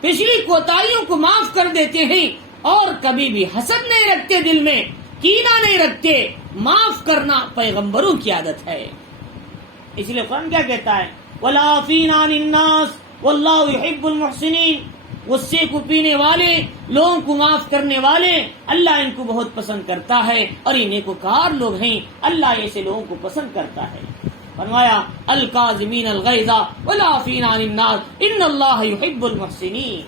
پچھلی کوتاہیوں کو معاف کر دیتے ہیں، اور کبھی بھی حسد نہیں رکھتے، دل میں کینہ نہیں رکھتے. معاف کرنا پیغمبروں کی عادت ہے. اس لیے قرآن کیا کہتا ہے؟ وَالْعَافِينَ عَنِ النَّاسِ وَاللَّهُ يُحِبُّ الْمُحْسِنِينَ، غصے کو پینے والے، لوگوں کو معاف کرنے والے، اللہ ان کو بہت پسند کرتا ہے، اور یہ نیکوکار لوگ ہیں، اللہ ایسے لوگوں کو پسند کرتا ہے. فرمایا الکاظمین الغیظ والعافین عن الناس ان اللہ یحب المحسنین.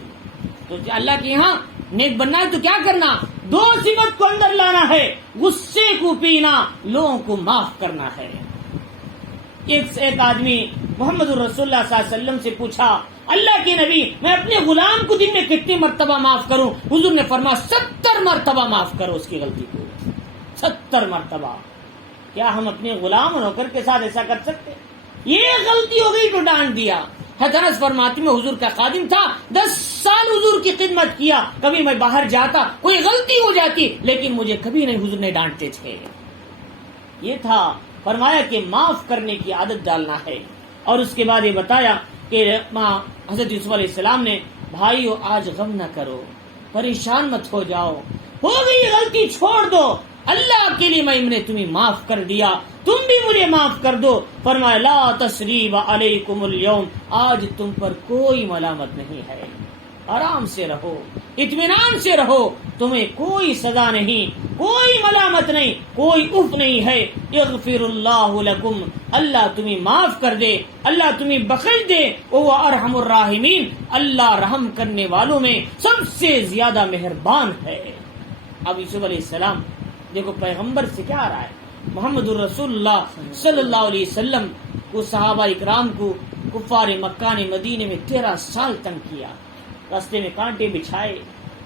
تو اللہ کے یہاں نیک بننا ہے تو کیا کرنا؟ 2 صفت کو اندر لانا ہے، غصے کو پینا، لوگوں کو معاف کرنا ہے. ایک آدمی محمد الرسول اللہ صلی اللہ علیہ وسلم سے پوچھا، اللہ کے نبی میں اپنے غلام کو دن میں کتنی مرتبہ معاف کروں؟ حضور نے فرمایا 70 مرتبہ معاف کرو اس کی غلطی کو. 70 مرتبہ. کیا ہم اپنے غلام اور نوکر کے ساتھ ایسا کر سکتے؟ یہ غلطی ہو گئی تو ڈانٹ دیا. حضرت فرماتی میں حضور کا خادم تھا، 10 سال حضور کی خدمت کیا، کبھی میں باہر جاتا کوئی غلطی ہو جاتی لیکن مجھے کبھی نہیں حضور نے ڈانٹتے تھے. یہ تھا. فرمایا کہ معاف کرنے کی عادت ڈالنا ہے. اور اس کے بعد یہ بتایا کہ حضرت یوسف علیہ السلام نے، بھائیو آج غم نہ کرو، پریشان مت ہو جاؤ، ہو گئی غلطی چھوڑ دو، اللہ کے لیے میں نے تمہیں معاف کر دیا، تم بھی مجھے معاف کر دو. فرمایا لا تثریب علیکم اليوم، آج تم پر کوئی ملامت نہیں ہے، آرام سے رہو، اطمینان سے رہو، تمہیں کوئی سزا نہیں، کوئی ملامت نہیں، کوئی اف نہیں ہے. اغفر اللہ لکم، اللہ تمہیں معاف کر دے، اللہ تمہیں بخش دے. وہ ارحم الراحمین، اللہ رحم کرنے والوں میں سب سے زیادہ مہربان ہے. اب یوسف علیہ السلام دیکھو پیغمبر سے کیا آ رہا ہے. محمد الرسول اللہ صلی اللہ علیہ وسلم کو، صحابہ اکرام کو کفار مکہ نے مدینے میں 13 سال تنگ کیا، راستے میں کانٹے بچھائے،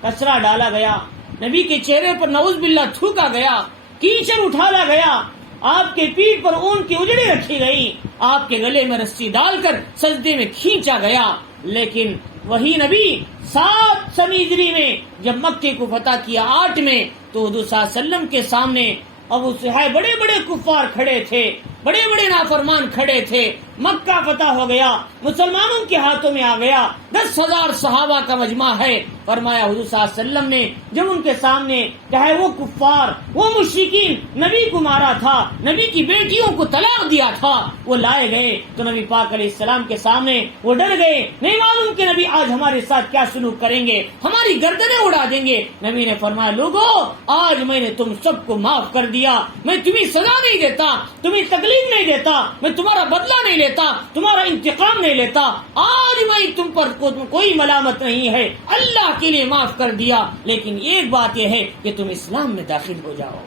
کچرا ڈالا گیا، نبی کے چہرے پر نعوذ باللہ تھوکا گیا، کیچڑ اٹھالا گیا، آپ کے پیٹھ پر اون کی اجڑی رکھی گئی، آپ کے گلے میں رسی ڈال کر سجدے میں کھینچا گیا۔ لیکن وہی نبی 7 سن ہجری میں جب مکے کو فتح کیا 8 میں، تو حضور صلی اللہ علیہ وسلم کے سامنے ابو سہیل بڑے بڑے کفار کھڑے تھے، بڑے بڑے نافرمان کھڑے تھے۔ مکہ فتح ہو گیا، مسلمانوں کے ہاتھوں میں آ گیا، 10,000 صحابہ کا مجمع ہے۔ فرمایا حضور صلی اللہ علیہ وسلم نے جب ان کے سامنے چاہے وہ کفار، وہ مشرکین نبی کو مارا تھا، نبی کی بیٹیوں کو طلاق دیا تھا، وہ لائے گئے تو نبی پاک علیہ السلام کے سامنے وہ ڈر گئے، نہیں معلوم کہ نبی آج ہمارے ساتھ کیا سلوک کریں گے، ہماری گردنیں اڑا دیں گے۔ نبی نے فرمایا لوگو آج میں نے تم سب کو معاف کر دیا، میں تمہیں سزا نہیں دیتا، تمہیں تکلیف نہیں دیتا، میں تمہارا بدلہ نہیں لیتا، تمہارا انتقام نہیں لیتا، آج میں تم پر کوئی ملامت نہیں ہے، اللہ کے لیے معاف کر دیا، لیکن ایک بات یہ ہے کہ تم اسلام میں داخل ہو جاؤ۔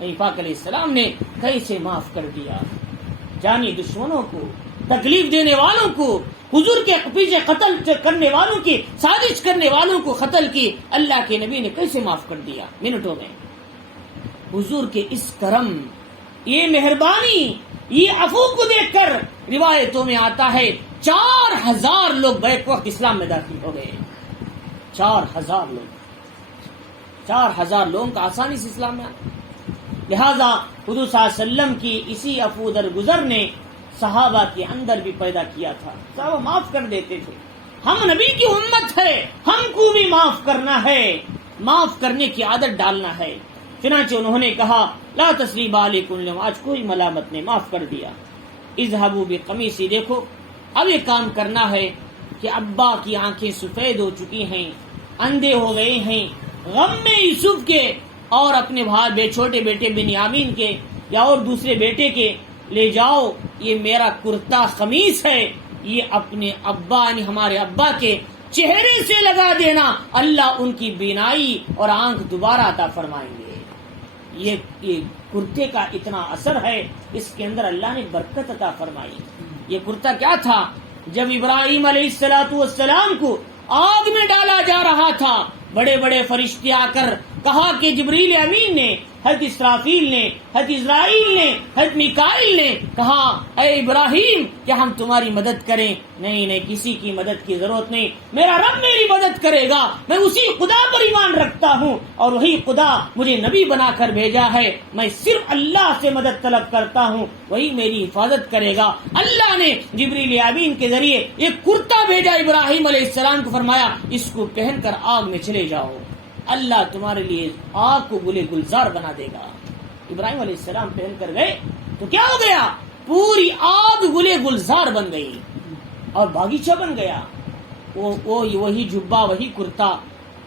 نبی پاک علیہ السلام نے کیسے معاف کر دیا؟ جانی دشمنوں کو، تکلیف دینے والوں کو، حضور کے پیچھے قتل کرنے والوں کی، سازش کرنے والوں کو قتل کی، اللہ کے نبی نے کیسے معاف کر دیا منٹوں میں۔ حضور کے اس کرم، یہ مہربانی، یہ عفو کو دیکھ کر روایتوں میں آتا ہے 4,000 لوگ بیک وقت اسلام میں داخل ہو گئے۔ 4,000 لوگ، 4,000 لوگوں کا آسانی سے اسلام میں آیا۔ لہذا حضور صلی اللہ علیہ وسلم کی اسی عفو درگزر نے صحابہ کے اندر بھی پیدا کیا تھا، صحابہ معاف کر دیتے تھے۔ ہم نبی کی امت ہے، ہم کو بھی معاف کرنا ہے، معاف کرنے کی عادت ڈالنا ہے۔ چنانچہ انہوں نے کہا لا تثریب علیکم اليوم، آج کوئی ملامت نہیں، معاف کر دیا۔ اذهبوا بقمیصی، دیکھو اب یہ کام کرنا ہے کہ ابا کی آنکھیں سفید ہو چکی ہیں، اندھے ہو گئے ہیں، غم میں یوسف کے اور اپنے بھائی چھوٹے بیٹے بنیامین کے یا اور دوسرے بیٹے کے لے جاؤ، یہ میرا کرتا قمیص ہے، یہ اپنے ابا یعنی ہمارے ابا کے چہرے سے لگا دینا، اللہ ان کی بینائی اور آنکھ دوبارہ عطا فرمائیں گے۔ یہ کرتے کا اتنا اثر ہے، اس کے اندر اللہ نے برکت عطا فرمائی۔ یہ کرتا کیا تھا؟ جب ابراہیم علیہ السلام کو آگ میں ڈالا جا رہا تھا، بڑے بڑے فرشتے آ کر کہا کہ جبریل امین نے، حضرت اسرافیل نے، حضرت اسرائیل نے، حضرت میکائیل نے کہا اے ابراہیم کیا ہم تمہاری مدد کریں؟ نہیں نہیں، کسی کی مدد کی ضرورت نہیں، میرا رب میری مدد کرے گا، میں اسی خدا پر ایمان رکھتا ہوں اور وہی خدا مجھے نبی بنا کر بھیجا ہے، میں صرف اللہ سے مدد طلب کرتا ہوں، وہی میری حفاظت کرے گا۔ اللہ نے جبریل امین کے ذریعے ایک کرتا بھیجا ابراہیم علیہ السلام کو، فرمایا اس کو پہن کر آگ میں چلے جاؤ، اللہ تمہارے لیے آگ کو گلے گلزار بنا دے گا۔ ابراہیم علیہ السلام پہن کر گئے تو کیا ہو گیا؟ پوری آگ گلے گلزار بن گئی اور باغیچہ بن گیا۔ وہی جبہ، وہی کرتا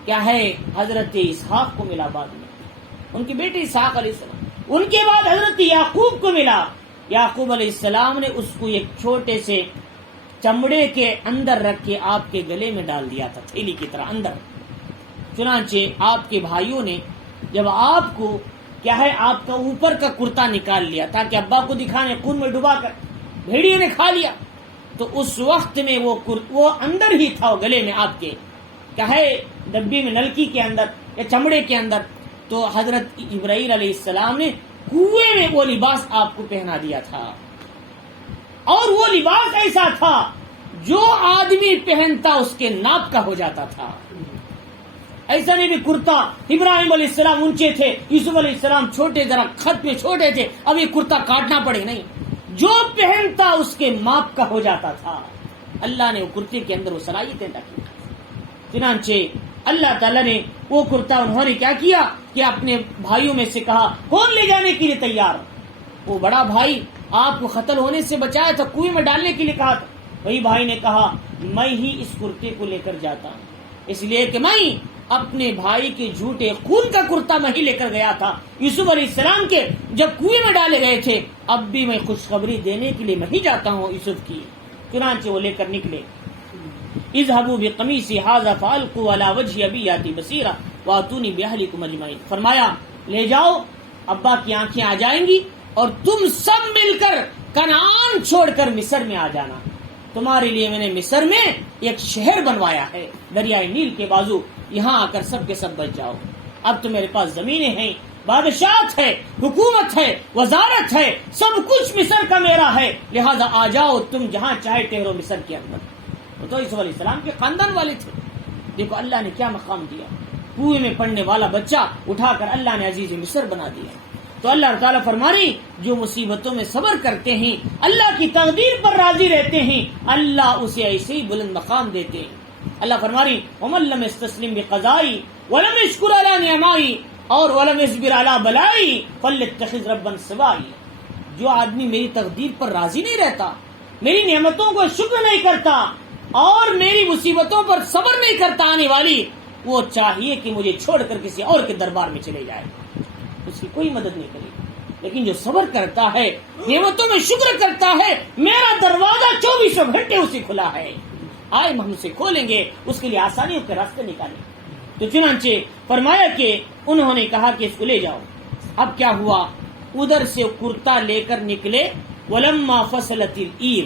کیا ہے حضرت اسحاق کو ملا، بعد میں ان کے بیٹے اسحاق علیہ السلام، ان کے بعد حضرت یعقوب کو ملا۔ یعقوب علیہ السلام نے اس کو ایک چھوٹے سے چمڑے کے اندر رکھ کے آپ کے گلے میں ڈال دیا تھا، تھیلی کی طرح اندر۔ چنانچہ آپ کے بھائیوں نے جب آپ کو کیا ہے آپ کا اوپر کا کرتا نکال لیا تاکہ ابا کو دکھانے، خون میں ڈبا کر بھیڑیے نے کھا لیا، تو اس وقت میں وہ اندر ہی تھا، وہ گلے میں آپ کے کیا ہے ڈبی میں، نلکی کے اندر یا چمڑے کے اندر۔ تو حضرت ابراہیم علیہ السلام نے کنویں میں وہ لباس آپ کو پہنا دیا تھا، اور وہ لباس ایسا تھا جو آدمی پہنتا اس کے ناپ کا ہو جاتا تھا۔ ایسا نہیں بھی کرتا ابراہیم علیہ السلام اونچے تھے، یوسف علیہ السلام چھوٹے، ذرا خط میں چھوٹے تھے، اب یہ کرتا کاٹنا پڑے، نہیں، جو پہنتا اس کے ماپ کا ہو جاتا تھا۔ اللہ نے وہ کرتے کے اندر وہ صلاحیتیں رکھی۔ چنانچہ اللہ تعالیٰ نے وہ کرتا، انہوں نے کیا کیا کہ اپنے بھائیوں میں سے کہا کون لے جانے کے لیے تیار؟ وہ بڑا بھائی آپ کو قتل ہونے سے بچایا تھا، کنویں میں ڈالنے کے لیے کہا تھا، وہی بھائی نے کہا میں ہی اس کرتے کو لے کر جاتا ہوں، اس لیے کہ میں اپنے بھائی کے جھوٹے خون کا کرتا میں ہی لے کر گیا تھا، یوسف علیہ السلام کے جب کنویں میں ڈالے گئے تھے، اب بھی میں خوشخبری دینے کے لیے میں ہی جاتا ہوں یوسف کی۔ چنانچہ وہ لے کر نکلے۔ اذهبوا بقمیصی ھذا فالقوا علی وجه ابی یاتی بصیرا واتونی باہلکم اجمعین، فرمایا لے جاؤ، ابا کی آنکھیں آ جائیں گی اور تم سب مل کر کنعان چھوڑ کر مصر میں آ جانا، تمہارے لیے میں نے مصر میں ایک شہر بنوایا ہے دریائے نیل کے بازو، یہاں آ کر سب کے سب بچ جاؤ۔ اب تو میرے پاس زمینیں ہیں، بادشاہت ہے، حکومت ہے، وزارت ہے، سب کچھ مصر کا میرا ہے، لہذا آ جاؤ تم جہاں چاہے ٹھہرو مصر کے اندر۔ وہ تو یوسف علیہ السلام کے خاندان والے تھے۔ دیکھو اللہ نے کیا مقام دیا، کنویں میں پڑنے والا بچہ اٹھا کر اللہ نے عزیز مصر بنا دیا۔ تو اللہ تعالیٰ فرمانی جو مصیبتوں میں صبر کرتے ہیں، اللہ کی تقدیر پر راضی رہتے ہیں، اللہ اسے ایسے ہی بلند مقام دیتے ہیں۔ اللہ فرمانی وَمَن لَّمْ يَسْتَسْلِمْ بِقَضَائِي وَلَمْ يَشْكُرْ عَلَىٰ نِعْمَائِي اور وَلَمْ يَصْبِرْ عَلَىٰ بَلَائِي فَلْيَتَّخِذْ رَبًّا سِوَائِي۔ جو آدمی میری تقدیر پر راضی نہیں رہتا، میری نعمتوں کو شکر نہیں کرتا اور میری مصیبتوں پر صبر نہیں کرتا آنے والی، وہ چاہیے کہ مجھے چھوڑ کر کسی اور کے دربار میں چلے جائے، اس کی کوئی مدد نہیں کرے۔ لیکن جو صبر کرتا ہے، نعمتوں میں شکر کرتا ہے، میرا دروازہ 24 گھنٹے اسے کھلا ہے، آئے ہم اسے کھولیں گے، اس کے لیے آسانیوں کے راستے نکالیں۔ تو چنانچہ فرمایا کہ انہوں نے کہا کہ اس کو لے جاؤ۔ اب کیا ہوا، ادھر سے کرتا لے کر نکلے، ولما فصلت العیر،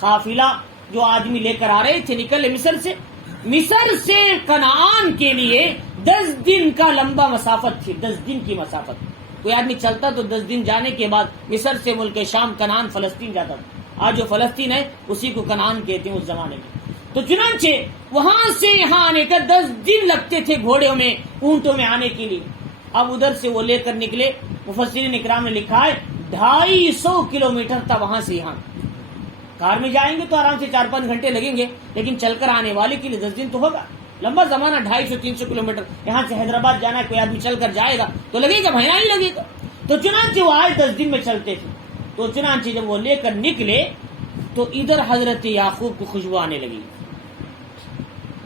قافلہ جو آدمی لے کر آ رہے تھے نکلے مصر سے کنعان کے لیے 10 دن کا لمبا مسافت تھی، 10 دن کی مسافت۔ کوئی آدمی چلتا تو 10 دن جانے کے بعد مصر سے ملک شام کنعان فلسطین جاتا تھا۔ آج جو فلسطین ہے اسی کو کنعان کہتے ہیں اس زمانے میں۔ تو چنانچہ وہاں سے یہاں آنے کا 10 دن لگتے تھے گھوڑوں میں، اونٹوں میں آنے کے لیے۔ اب ادھر سے وہ لے کر نکلے، مفسرین اکرام نے لکھا ہے 250 کلومیٹر تھا وہاں سے یہاں۔ کار میں جائیں گے تو آرام سے 4-5 گھنٹے لگیں گے، لیکن چل کر آنے والے کے لیے 10 دن تو ہوگا، لمبا زمانہ، 250-300 کلومیٹر۔ یہاں سے حیدرآباد جانا ہے، کوئی آدمی چل کر جائے گا تو لگے گا، مہینہ ہی لگے گا۔ تو چنانچہ وہ آئے 10 دن میں چلتے تھے۔ تو چنانچہ جب وہ لے کر نکلے تو ادھر حضرت یعقوب کو خوشبو آنے لگی۔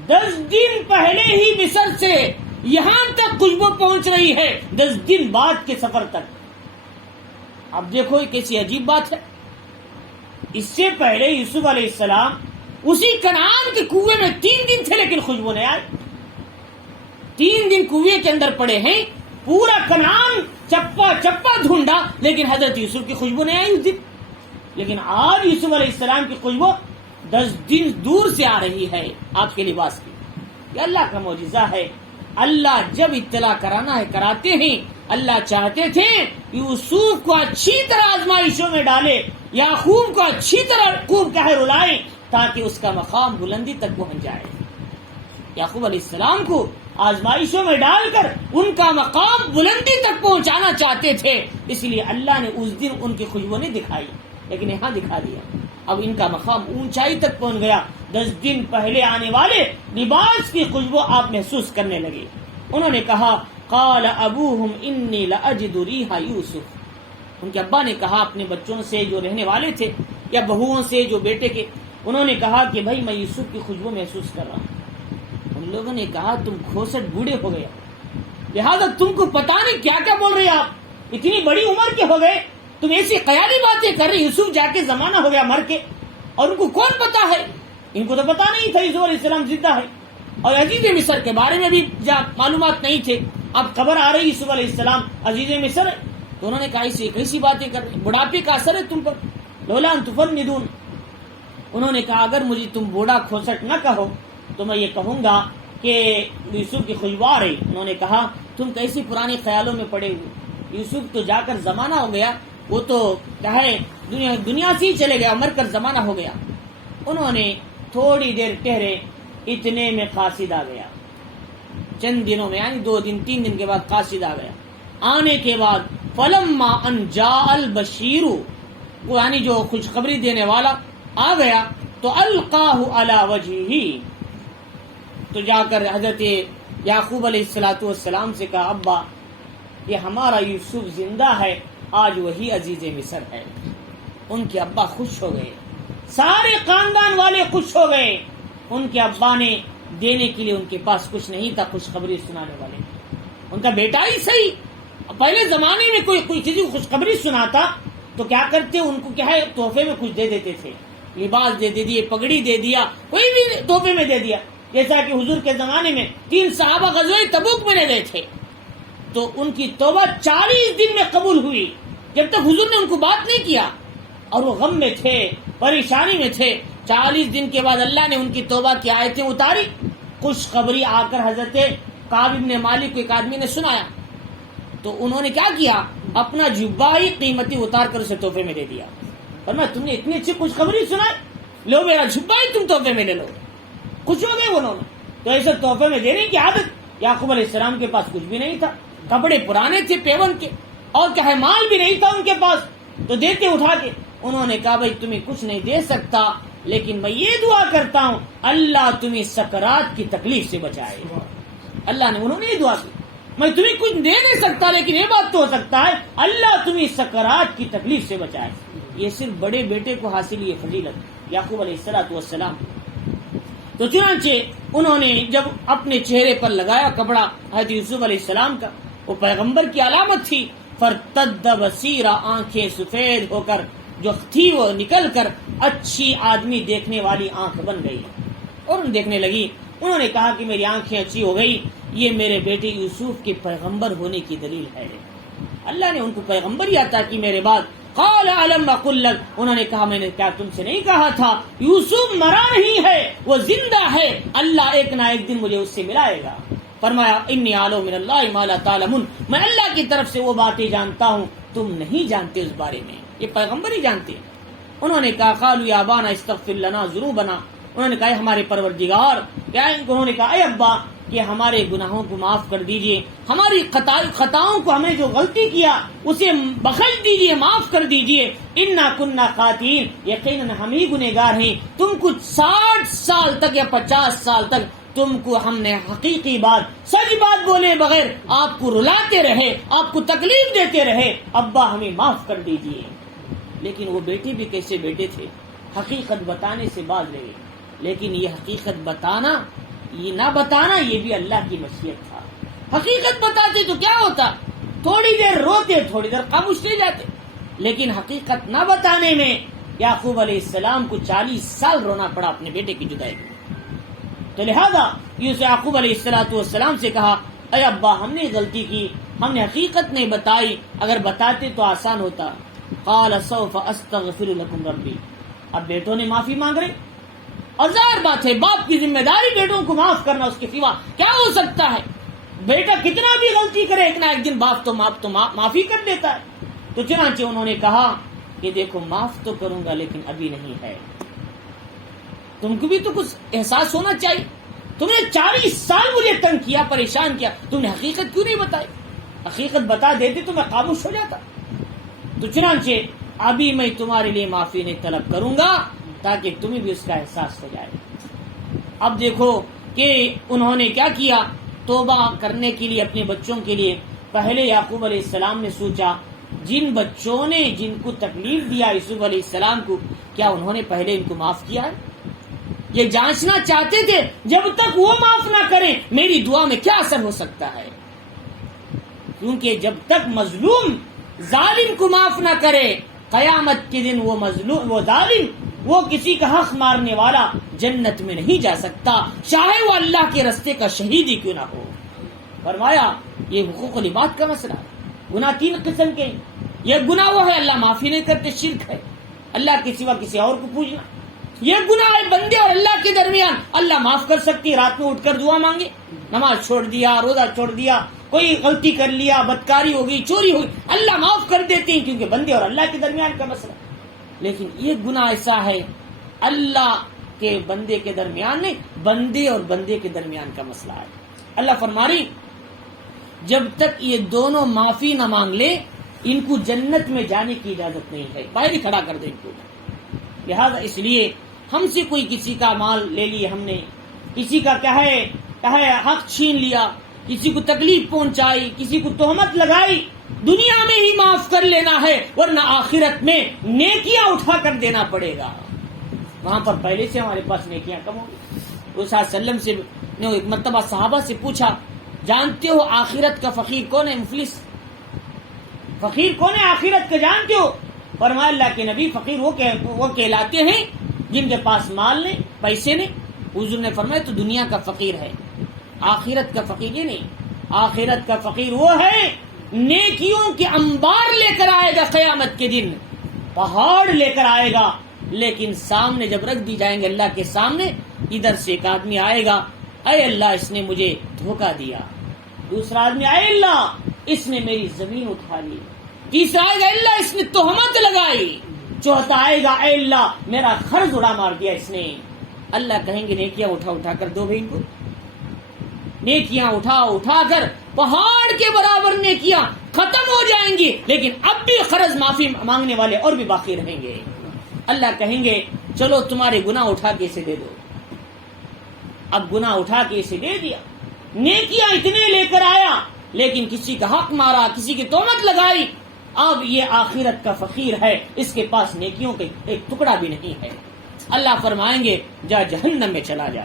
10 دن پہلے ہی مصر سے یہاں تک خوشبو پہنچ رہی ہے، 10 دن بعد کے سفر تک۔ اب دیکھو یہ کیسی عجیب بات ہے، اس سے پہلے یوسف علیہ السلام اسی کنعان کے کنویں میں 3 دن تھے لیکن خوشبو نہیں آئی۔ 3 دن کنویں کے اندر پڑے ہیں، پورا کنعان چپا چپا ڈھونڈا لیکن حضرت یوسف کی خوشبو نہیں آئی اس دن۔ لیکن آج یوسف علیہ السلام کی خوشبو 10 دن دور سے آ رہی ہے آپ کے لباس کی۔ یہ اللہ کا معجزہ ہے۔ اللہ جب اطلاع کرانا ہے کراتے ہیں۔ اللہ چاہتے تھے یوسف کو اچھی طرح آزمائشوں میں ڈالے، یعقوب کو اچھی طرح خوب کہہ رلائیں تاکہ اس کا مقام بلندی تک پہنچ جائے۔ یعقوب علیہ السلام کو آزمائشوں میں ڈال کر ان کا مقام بلندی تک پہنچانا چاہتے تھے، اس لیے اللہ نے اس دن ان کی خوشبو نہیں دکھائی لیکن یہاں دکھا دیا۔ اب ان کا مقام اونچائی تک پہنچ گیا، 10 دن پہلے آنے والے لباس کی خوشبو آپ محسوس کرنے لگے۔ انہوں نے کہا قال ابوہم انی لاجد ریح یوسف، ان کے ابا نے کہا اپنے بچوں سے جو رہنے والے تھے یا بہوؤں سے جو بیٹے کے، انہوں نے کہا کہ بھائی میں یوسف کی خوشبو محسوس کر رہا ہوں۔ ان لوگوں نے کہا تم کھوسٹ بوڑھے ہو گئے، لہذا تم کو پتا نہیں کیا کیا بول رہے آپ، اتنی بڑی عمر کے ہو گئے، تم ایسی خیالی باتیں کر رہے۔ یوسف جا کے زمانہ ہو گیا مر کے، اور ان کو کون پتا ہے؟ ان کو تو پتا نہیں تھا یوسف علیہ السلام زندہ ہے، اور عزیز مصر کے بارے میں بھی معلومات نہیں تھے۔ اب خبر آ رہی یوسف علیہ السلام عزیز مصر ہے، تو انہوں نے کہا کیسی باتیں کر رہے، بڑھاپے کا اثر ہے تم پر، لولا ان تفندون۔ انہوں نے کہا اگر مجھے تم بوڑھا کھوسٹ نہ کہو تو میں یہ کہوں گا کہ یوسف کی خوشبو آ رہی۔ انہوں نے کہا تم کیسی پرانے خیالوں میں پڑے ہوئے، یوسف تو جا کر زمانہ ہو گیا، وہ تو چاہے دنیا سے ہی چلے گیا، مر کر زمانہ ہو گیا۔ انہوں نے تھوڑی دیر ٹھہرے، اتنے میں قاصد آ گیا، چند دنوں میں یعنی 2 دن 3 دن کے بعد قاصد آ گیا۔ آنے کے بعد فلما ان جاء البشیر، وہ یعنی جو خوشخبری دینے والا آ گیا تو القاہ علی وجہہ، تو جا کر حضرت یعقوب علیہ السلام سے کہا ابا یہ ہمارا یوسف زندہ ہے، آج وہی عزیز مصر ہے۔ ان کے ابا خوش ہو گئے، سارے خاندان والے خوش ہو گئے۔ ان کے ابا نے دینے کے لیے ان کے پاس کچھ نہیں تھا خوشخبری سنانے والے، ان کا بیٹا ہی صحیح۔ پہلے زمانے میں کوئی کسی کو خوشخبری سناتا تو کیا کرتے، ان کو کیا ہے تحفے میں کچھ دے دیتے تھے، لباس دے دیے، پگڑی دے دیا، کوئی بھی تحفے میں دے دیا۔ جیسا کہ حضور کے زمانے میں 3 صحابہ غزوہ تبوک میں گئے تھے تو ان کی توبہ 40 دن میں قبول ہوئی، جب تک حضور نے ان کو بات نہیں کیا، اور وہ غم میں تھے، پریشانی میں تھے۔ 40 دن کے بعد اللہ نے ان کی توبہ کی آیتیں اتاری، خوشخبری آ کر حضرت کعب ابن مالک کو ایک آدمی نے سنایا تو انہوں نے کیا کیا، اپنا جبہ ہی قیمتی اتار کر اسے تحفے میں دے دیا، فرمایا تم نے اتنی اچھی خوشخبری سنائی، لو میرا جبہ ہی تم تحفے میں لے لو۔ خوش ہو گئے انہوں نے۔ تو ایسے تحفے میں دینے کی عادت، یعقوب علیہ السلام کے پاس کچھ بھی نہیں تھا، کپڑے پرانے تھے پیون کے، اور کیا ہے مال بھی نہیں تھا ان کے پاس، تو دیتے اٹھا کے۔ انہوں نے کہا بھائی تمہیں کچھ نہیں دے سکتا، لیکن میں یہ دعا کرتا ہوں اللہ تمہیں سکرات کی تکلیف سے بچائے۔ اللہ نے، انہوں نے یہ دعا کی، میں تمہیں کچھ دے نہیں سکتا لیکن یہ بات تو ہو سکتا ہے اللہ تمہیں سکرات کی تکلیف سے بچائے۔ یہ صرف بڑے بیٹے کو حاصل یہ فضیلت یعقوب علیہ السلام۔ تو چنانچہ انہوں نے جب اپنے چہرے پر لگایا کپڑا حضرت یوسف علیہ السلام کا، وہ پیغمبر کی علامت تھی، فرتد بصیرا، آنکھیں سفید ہو کر جو تھی وہ نکل کر اچھی آدمی دیکھنے والی آنکھ بن گئی، اور ان دیکھنے لگی۔ انہوں نے کہا کہ میری آنکھیں اچھی ہو گئی، یہ میرے بیٹے یوسف کے پیغمبر ہونے کی دلیل ہے۔ اللہ نے ان کو پیغمبر ہی عطا کی میرے بعد۔ قال الم اقل لک، انہوں نے کہا میں نے کیا تم سے نہیں کہا تھا یوسف مرا نہیں ہے، وہ زندہ ہے، اللہ ایک نہ ایک دن مجھے اس سے ملائے گا۔ فرمایا انی اعلم من اللہ ما لا تعلمون، میں اللہ کی طرف سے وہ باتیں جانتا ہوں تم نہیں جانتے اس بارے میں، یہ پیغمبر ہی جانتے ہیں۔ انہوں نے کہا قالوا یا ابانا استغفر لنا ذنوبنا، انہوں نے کہا ہمارے پروردگار، کیا انہوں نے کہا اے ابا کہ ہمارے گناہوں کو معاف کر دیجئے، ہماری خطاؤں کو، ہمیں جو غلطی کیا اسے بخش دیجئے، معاف کر دیجئے، انا کننا خاطئین، یقیناً ہم ہی گنہگار ہیں۔ تم کو 60 سال تک یا 50 سال تک تم کو ہم نے حقیقی بات، سچ بات بولے بغیر آپ کو رلاتے رہے، آپ کو تکلیف دیتے رہے، ابا ہمیں معاف کر دیجئے۔ لیکن وہ بیٹے بھی کیسے بیٹے تھے، حقیقت بتانے سے باز رہے، لیکن یہ حقیقت بتانا، یہ نہ بتانا، یہ بھی اللہ کی مشیت تھا۔ حقیقت بتاتے تو کیا ہوتا، تھوڑی دیر روتے، تھوڑی دیر خاموش رہ جاتے، لیکن حقیقت نہ بتانے میں یعقوب علیہ السلام کو 40 سال رونا پڑا اپنے بیٹے کی جدائی میں۔ تو لہذا یوسف یعقوب علیہ السلام سے کہا اے ابا ہم نے غلطی کی، ہم نے حقیقت نہیں بتائی، اگر بتاتے تو آسان ہوتا۔ قال سوف استغفر لکم ربی، اب بیٹوں نے معافی مانگ رہے، اور ظاہر بات ہے باپ کی ذمہ داری بیٹوں کو معاف کرنا، اس کے سوا کیا ہو سکتا ہے؟ بیٹا کتنا بھی غلطی کرے ایک نہ ایک دن باپ تو معافی کر دیتا ہے۔ تو چنانچہ انہوں نے کہا کہ دیکھو معاف تو کروں گا لیکن ابھی نہیں ہے، تم کو بھی تو کچھ احساس ہونا چاہیے، تم نے 40 سال مجھے تنگ کیا، پریشان کیا، تم نے حقیقت کیوں نہیں بتائی؟ حقیقت بتا دیتے تو میں خاموش ہو جاتا۔ تو چنانچہ ابھی میں تمہارے لیے معافی نہیں طلب کروں گا تاکہ تمہیں بھی اس کا احساس ہو جائے۔ اب دیکھو کہ انہوں نے کیا کیا، توبہ کرنے کے لیے اپنے بچوں کے لیے پہلے یعقوب علیہ السلام نے سوچا جن بچوں نے جن کو تکلیف دیا یوسف علیہ السلام کو، کیا انہوں نے پہلے ان کو معاف کیا ہے؟ یہ جانچنا چاہتے تھے جب تک وہ معاف نہ کریں میری دعا میں کیا اثر ہو سکتا ہے، کیونکہ جب تک مظلوم ظالم کو معاف نہ کرے قیامت کے دن وہ مظلوم، وہ ظالم، وہ کسی کا حق مارنے والا جنت میں نہیں جا سکتا، چاہے وہ اللہ کے رستے کا شہید ہی کیوں نہ ہو۔ فرمایا یہ حقوق العباد کا مسئلہ ہے، گناہ 3 قسم کے، یہ گناہ وہ ہے اللہ معافی نہیں کرتے، شرک ہے، اللہ کے سوا کسی اور کو پوجنا، یہ گناہ ہے بندے اور اللہ کے درمیان، اللہ معاف کر سکتی، رات میں اٹھ کر دعا مانگے، نماز چھوڑ دیا، روزہ چھوڑ دیا، کوئی غلطی کر لیا، بدکاری ہو گئی، چوری ہو گئی، اللہ معاف کر دیتے ہیں کیونکہ بندے اور اللہ کے درمیان کا مسئلہ۔ لیکن یہ گناہ ایسا ہے اللہ کے بندے کے درمیان نہیں، بندے اور بندے کے درمیان کا مسئلہ ہے۔ اللہ فرماری جب تک یہ دونوں معافی نہ مانگ لے ان کو جنت میں جانے کی اجازت نہیں ہے، باہر ہی کھڑا کر دیں ان کو۔ لہذا اس لیے ہم سے کوئی کسی کا مال لے لیے، ہم نے کسی کا کیا ہے حق چھین لیا، کسی کو تکلیف پہنچائی، کسی کو تہمت لگائی، دنیا میں ہی معاف کر لینا ہے، ورنہ آخرت میں نیکیاں اٹھا کر دینا پڑے گا، وہاں پر پہلے سے ہمارے پاس نیکیاں کم ہوں گی۔ وہ صلی اللہ علیہ وسلم سے نے ایک مرتبہ صحابہ سے پوچھا جانتے ہو آخرت کا فقیر کون ہے؟ مفلس فقیر کون ہے آخرت کا جانتے ہو؟ فرمایا اللہ کے نبی فقیر وہ کہلاتے ہیں جن کے پاس مال نہیں، پیسے نہیں۔ حضور نے فرمایا تو دنیا کا فقیر ہے، آخرت کا فقیر یہ نہیں، آخرت کا فقیر وہ ہے نیکیوں کے انبار لے کر آئے گا قیامت کے دن، پہاڑ لے کر آئے گا، لیکن سامنے جب رکھ دی جائیں گے اللہ کے سامنے، ادھر سے ایک آدمی آئے گا، اے اللہ اس نے مجھے دھوکہ دیا، دوسرا آدمی اے اللہ اس نے میری زمین اٹھا لی، تیسرا آئے گا اے اللہ اس نے تہمت لگائی، چوتھا آئے گا اے اللہ میرا قرض اڑا مار دیا اس نے۔ اللہ کہیں گے نیکیاں اٹھا اٹھا کر دو بھائی کو، نیکیاں اٹھا اٹھا کر پہاڑ کے برابر نیکیاں ختم ہو جائیں گی، لیکن اب بھی قرض معافی مانگنے والے اور بھی باقی رہیں گے۔ اللہ کہیں گے چلو تمہارے گناہ اٹھا کے اسے دے دو۔ اب گناہ اٹھا کے اسے دے دیا، نیکیاں اتنے لے کر آیا لیکن کسی کا حق مارا، کسی کی تہمت لگائی، اب یہ آخرت کا فقیر ہے، اس کے پاس نیکیوں کا ایک ٹکڑا بھی نہیں ہے۔ اللہ فرمائیں گے جا جہنم میں چلا جا۔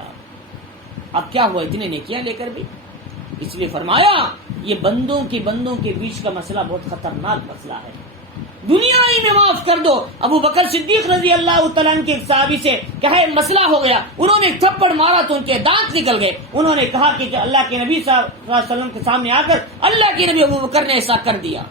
اب کیا ہوا اتنے نیکیاں لے کر بھی؟ اس لیے فرمایا یہ بندوں کے بیچ کا مسئلہ بہت خطرناک مسئلہ ہے، دنیا ہی میں معاف کر دو۔ ابو بکر صدیق رضی اللہ تعالیٰ عنہ کے ایک صحابی سے کہے مسئلہ ہو گیا، انہوں نے تھپڑ مارا تو ان کے دانت نکل گئے۔ انہوں نے کہا کہ اللہ کے نبی صلی اللہ علیہ وسلم کے سامنے آ کر اللہ کے نبی ابو بکر نے ایسا کر دیا،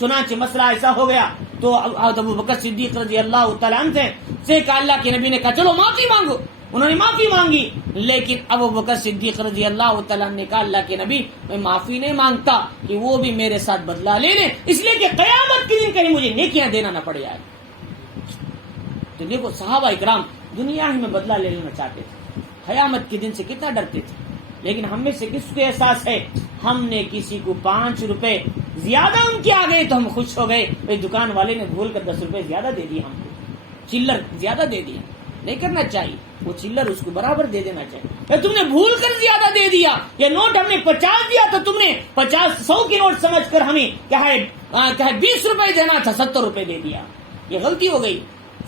چنانچہ مسئلہ ایسا ہو گیا تو ابو بکر صدیق رضی اللہ تعالیٰ عنہ سے کہا، اللہ کے نبی نے کہا چلو معافی مانگو۔ انہوں نے معافی مانگی، لیکن ابو بکر صدیق رضی اللہ تعالیٰ نے کہا اللہ کے نبی میں معافی نہیں مانگتا کہ وہ بھی میرے ساتھ بدلہ لے لیں، اس لیے کہ قیامت کے دن کہیں مجھے نیکیاں دینا نہ پڑ جائے۔ تو دیکھو صحابہ اکرام دنیا ہی میں بدلہ لے لینا چاہتے تھے، قیامت کے دن سے کتنا ڈرتے تھے۔ لیکن ہم میں سے کس کو احساس ہے ہم نے کسی کو 5 روپے زیادہ ان کے آ گئے تو ہم خوش ہو گئے، بھائی دکان والے نے بھول کر 10 روپے زیادہ دے دیے، ہم کو چلر زیادہ دے دیا، نہیں کرنا چاہیے، وہ چلر اس کو برابر دے دینا چاہیے۔ یا تم نے بھول کر زیادہ دے دیا، یا نوٹ ہم نے 50 دیا تو تم نے 100 کی نوٹ سمجھ کر ہمیں کیا ہے 20 روپے دینا تھا، 70 روپے دے دیا، یہ غلطی ہو گئی،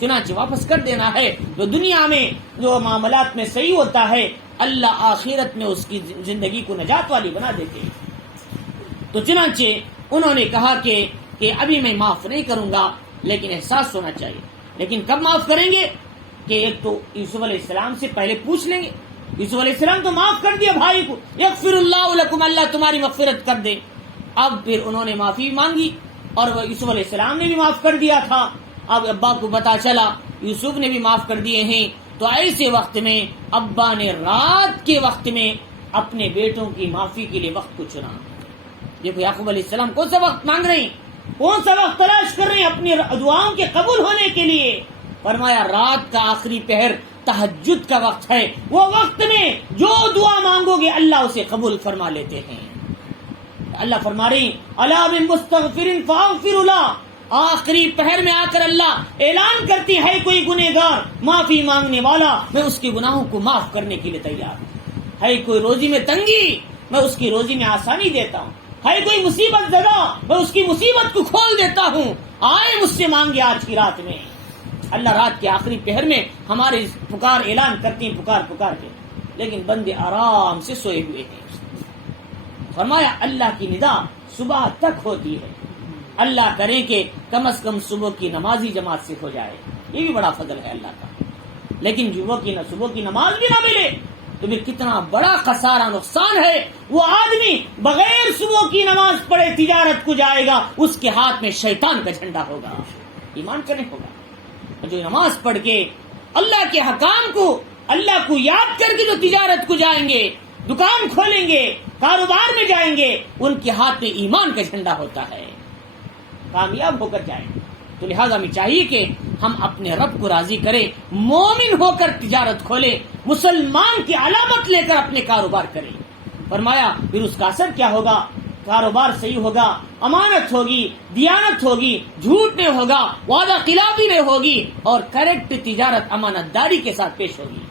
چنانچہ واپس کر دینا ہے۔ تو دنیا میں جو معاملات میں صحیح ہوتا ہے اللہ آخرت میں اس کی زندگی کو نجات والی بنا دیتے ہیں۔ تو چنانچہ انہوں نے کہا کہ ابھی میں معاف نہیں کروں گا، لیکن احساس ہونا چاہیے۔ لیکن کب معاف کریں گے کہ ایک تو یوسف علیہ السلام سے پہلے پوچھ لیں گے، یوسف علیہ السلام تو معاف کر دیا بھائی کو، یغفر اللہ لکم، اللہ تمہاری مغفرت کر دے۔ اب پھر انہوں نے معافی مانگی اور یوسف علیہ السلام نے بھی معاف کر دیا تھا۔ اب ابا کو پتا چلا یوسف نے بھی معاف کر دیے ہیں، تو ایسے وقت میں ابا نے رات کے وقت میں اپنے بیٹوں کی معافی کے لیے وقت کو چنا۔ دیکھو یعقوب علیہ السلام کون سا وقت مانگ رہے ہیں، کون سا وقت تلاش کر رہے ہیں اپنی دعاؤں کے قبول ہونے کے لیے۔ فرمایا رات کا آخری پہر تہجد کا وقت ہے، وہ وقت میں جو دعا مانگو گے اللہ اسے قبول فرما لیتے ہیں۔ اللہ فرما رہے ہیں الا بمستغفر فاغفر له، آخری پہر میں آ کر اللہ اعلان کرتی ہے کوئی گنہگار معافی مانگنے والا میں اس کے گناہوں کو معاف کرنے کے لیے تیار ہوں، ہے کوئی روزی میں تنگی میں اس کی روزی میں آسانی دیتا ہوں، ہے کوئی مصیبت زدہ میں اس کی مصیبت کو کھول دیتا ہوں، آئے مجھ سے مانگے آج کی رات میں۔ اللہ رات کے آخری پہر میں ہمارے پکار اعلان کرتی ہیں، پکار کے، لیکن بندے آرام سے سوئے ہوئے ہیں۔ فرمایا اللہ کی ندا صبح تک ہوتی ہے، اللہ کرے کہ کم از کم صبح کی نمازی جماعت سے ہو جائے، یہ بھی بڑا فضل ہے اللہ کا۔ لیکن صبح کی نماز بھی نہ ملے تو پھر کتنا بڑا خسارہ نقصان ہے۔ وہ آدمی بغیر صبح کی نماز پڑھے تجارت کو جائے گا، اس کے ہاتھ میں شیطان کا جھنڈا ہوگا، ایمان کا نہیں ہوگا۔ جو نماز پڑھ کے اللہ کے حکام کو اللہ کو یاد کر کے جو تجارت کو جائیں گے، دکان کھولیں گے، کاروبار میں جائیں گے، ان کے ہاتھ میں ایمان کا جھنڈا ہوتا ہے، کامیاب ہو کر جائیں۔ تو لہٰذا ہمیں چاہیے کہ ہم اپنے رب کو راضی کریں، مومن ہو کر تجارت کھولیں، مسلمان کی علامت لے کر اپنے کاروبار کریں۔ فرمایا پھر اس کا اثر کیا ہوگا، کاروبار صحیح ہوگا، امانت ہوگی، دیانت ہوگی، جھوٹ نہیں ہوگا، وعدہ خلافی نہیں ہوگی، اور کریکٹ تجارت امانت داری کے ساتھ پیش ہوگی۔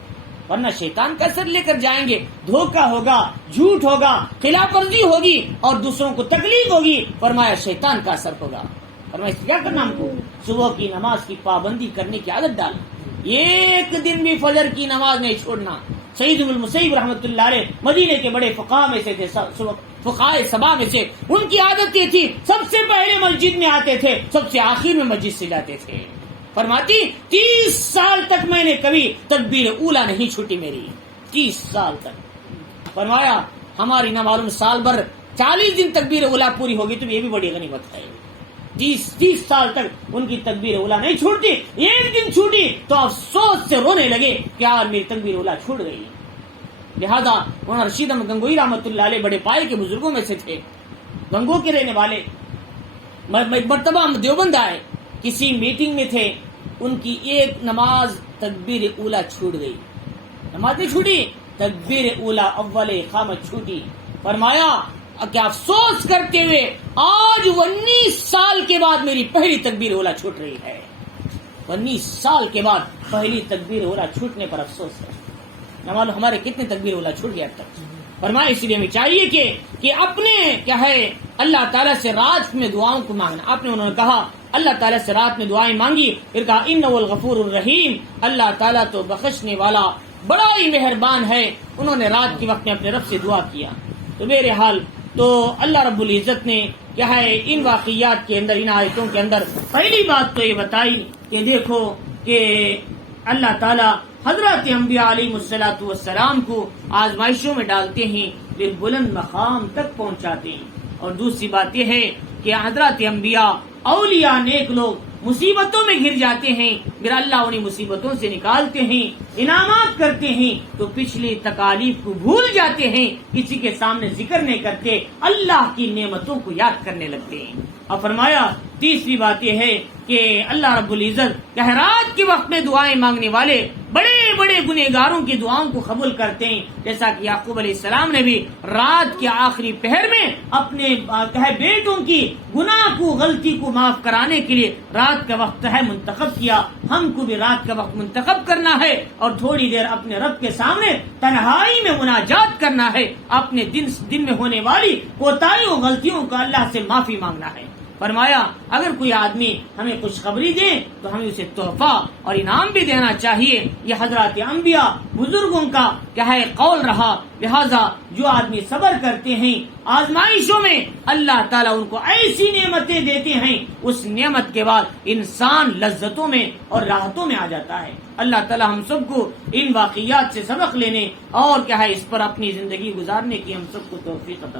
ورنہ شیطان کا اثر لے کر جائیں گے، دھوکہ ہوگا، جھوٹ ہوگا، خلاف ورزی ہوگی اور دوسروں کو تکلیف ہوگی۔ فرمایا شیطان کا اثر ہوگا۔ فرمایا کیا کرنا ہم کو، صبح کی نماز کی پابندی کرنے کی عادت ڈالنا، ایک دن بھی فجر کی نماز نہیں چھوڑنا۔ سعید بن المسیب رحمۃ اللہ علیہ مدینے کے بڑے فقہاء میں سے تھے، فقہاء سبا میں سے، ان کی عادت یہ تھی سب سے پہلے مسجد میں آتے تھے، سب سے آخر میں مسجد سے جاتے تھے۔ فرماتی 30 سال تک میں نے کبھی تکبیر اولا نہیں چھوٹی میری، 30 سال تک۔ فرمایا ہماری نہ معلوم سال بھر 40 دن تکبیر اولا پوری ہوگی تو یہ بھی بڑی غنیمت ہے۔ 30 سال تک ان کی تکبیر اولا نہیں چھوٹتی، ایک دن چھوٹی تو افسوس سے رونے لگے کہ یار میری تکبیر اولا چھوٹ گئی۔ لہذا مولانا رشید احمد گنگوئی رحمۃ اللہ علیہ بڑے پائے کے بزرگوں میں سے تھے، گنگو کے رہنے والے. مرتبہ دیوبند آئے، کسی میٹنگ میں تھے، ان کی ایک نماز تکبیر اولا چھوٹ گئی. نماز نہیں چھوٹی، تکبیر اولا اول اقامت چھوٹی. فرمایا کہ افسوس کرتے ہوئے آج 19 سال کے بعد میری پہلی تکبیر اولا چھوٹ رہی ہے. 19 سال کے بعد پہلی تکبیر اولا چھوٹنے پر افسوس ہے. نہ معلوم ہمارے کتنے تکبیر اولا چھوٹ گیا اب تک. فرمایا اس لیے ہمیں چاہیے کہ اپنے کیا ہے اللہ تعالیٰ سے رات میں دعاؤں کو مانگنا. آپ نے انہوں نے کہا اللہ تعالیٰ سے رات میں دعائیں مانگی، پھر کہا انہ الغفور الرحیم، اللہ تعالیٰ تو بخشنے والا بڑا ہی مہربان ہے. انہوں نے رات کے وقت میں اپنے رب سے دعا کیا. تو میرے حال تو اللہ رب العزت نے کیا ہے ان واقعات کے اندر، ان آیتوں کے اندر پہلی بات تو یہ بتائی کہ دیکھو کہ اللہ تعالیٰ حضرت انبیاء علیہ الصلوۃ والسلام کو آزمائشوں میں ڈالتے ہیں، پھر بلند مقام تک پہنچاتے ہیں. اور دوسری بات یہ ہے کہ حضرت انبیاء، اولیاء، نیک لوگ مصیبتوں میں گر جاتے ہیں، پھر اللہ انہیں مصیبتوں سے نکالتے ہیں، انعامات کرتے ہیں، تو پچھلی تکالیف کو بھول جاتے ہیں، کسی کے سامنے ذکر نہیں کرتے، اللہ کی نعمتوں کو یاد کرنے لگتے ہیں. اور فرمایا تیسری بات یہ ہے کہ اللہ رب العزت رات کے وقت میں دعائیں مانگنے والے بڑے بڑے گنہگاروں کی دعاؤں کو قبول کرتے ہیں. جیسا کہ یعقوب علیہ السلام نے بھی رات کے آخری پہر میں اپنے بیٹوں کی گناہ کو، غلطی کو معاف کرانے کے لیے رات کا وقت منتخب کیا. ہم کو بھی رات کا وقت منتخب کرنا ہے اور تھوڑی دیر اپنے رب کے سامنے تنہائی میں مناجات کرنا ہے، اپنے دن میں ہونے والی کوتاہیوں، غلطیوں کا اللہ سے معافی مانگنا ہے. فرمایا اگر کوئی آدمی ہمیں خوشخبری دے تو ہمیں اسے تحفہ اور انعام بھی دینا چاہیے. یہ حضرات انبیاء بزرگوں کا کیا ہے قول رہا. لہذا جو آدمی صبر کرتے ہیں آزمائشوں میں، اللہ تعالیٰ ان کو ایسی نعمتیں دیتے ہیں، اس نعمت کے بعد انسان لذتوں میں اور راحتوں میں آ جاتا ہے. اللہ تعالیٰ ہم سب کو ان واقعات سے سبق لینے اور کیا ہے اس پر اپنی زندگی گزارنے کی ہم سب کو توفیق عطا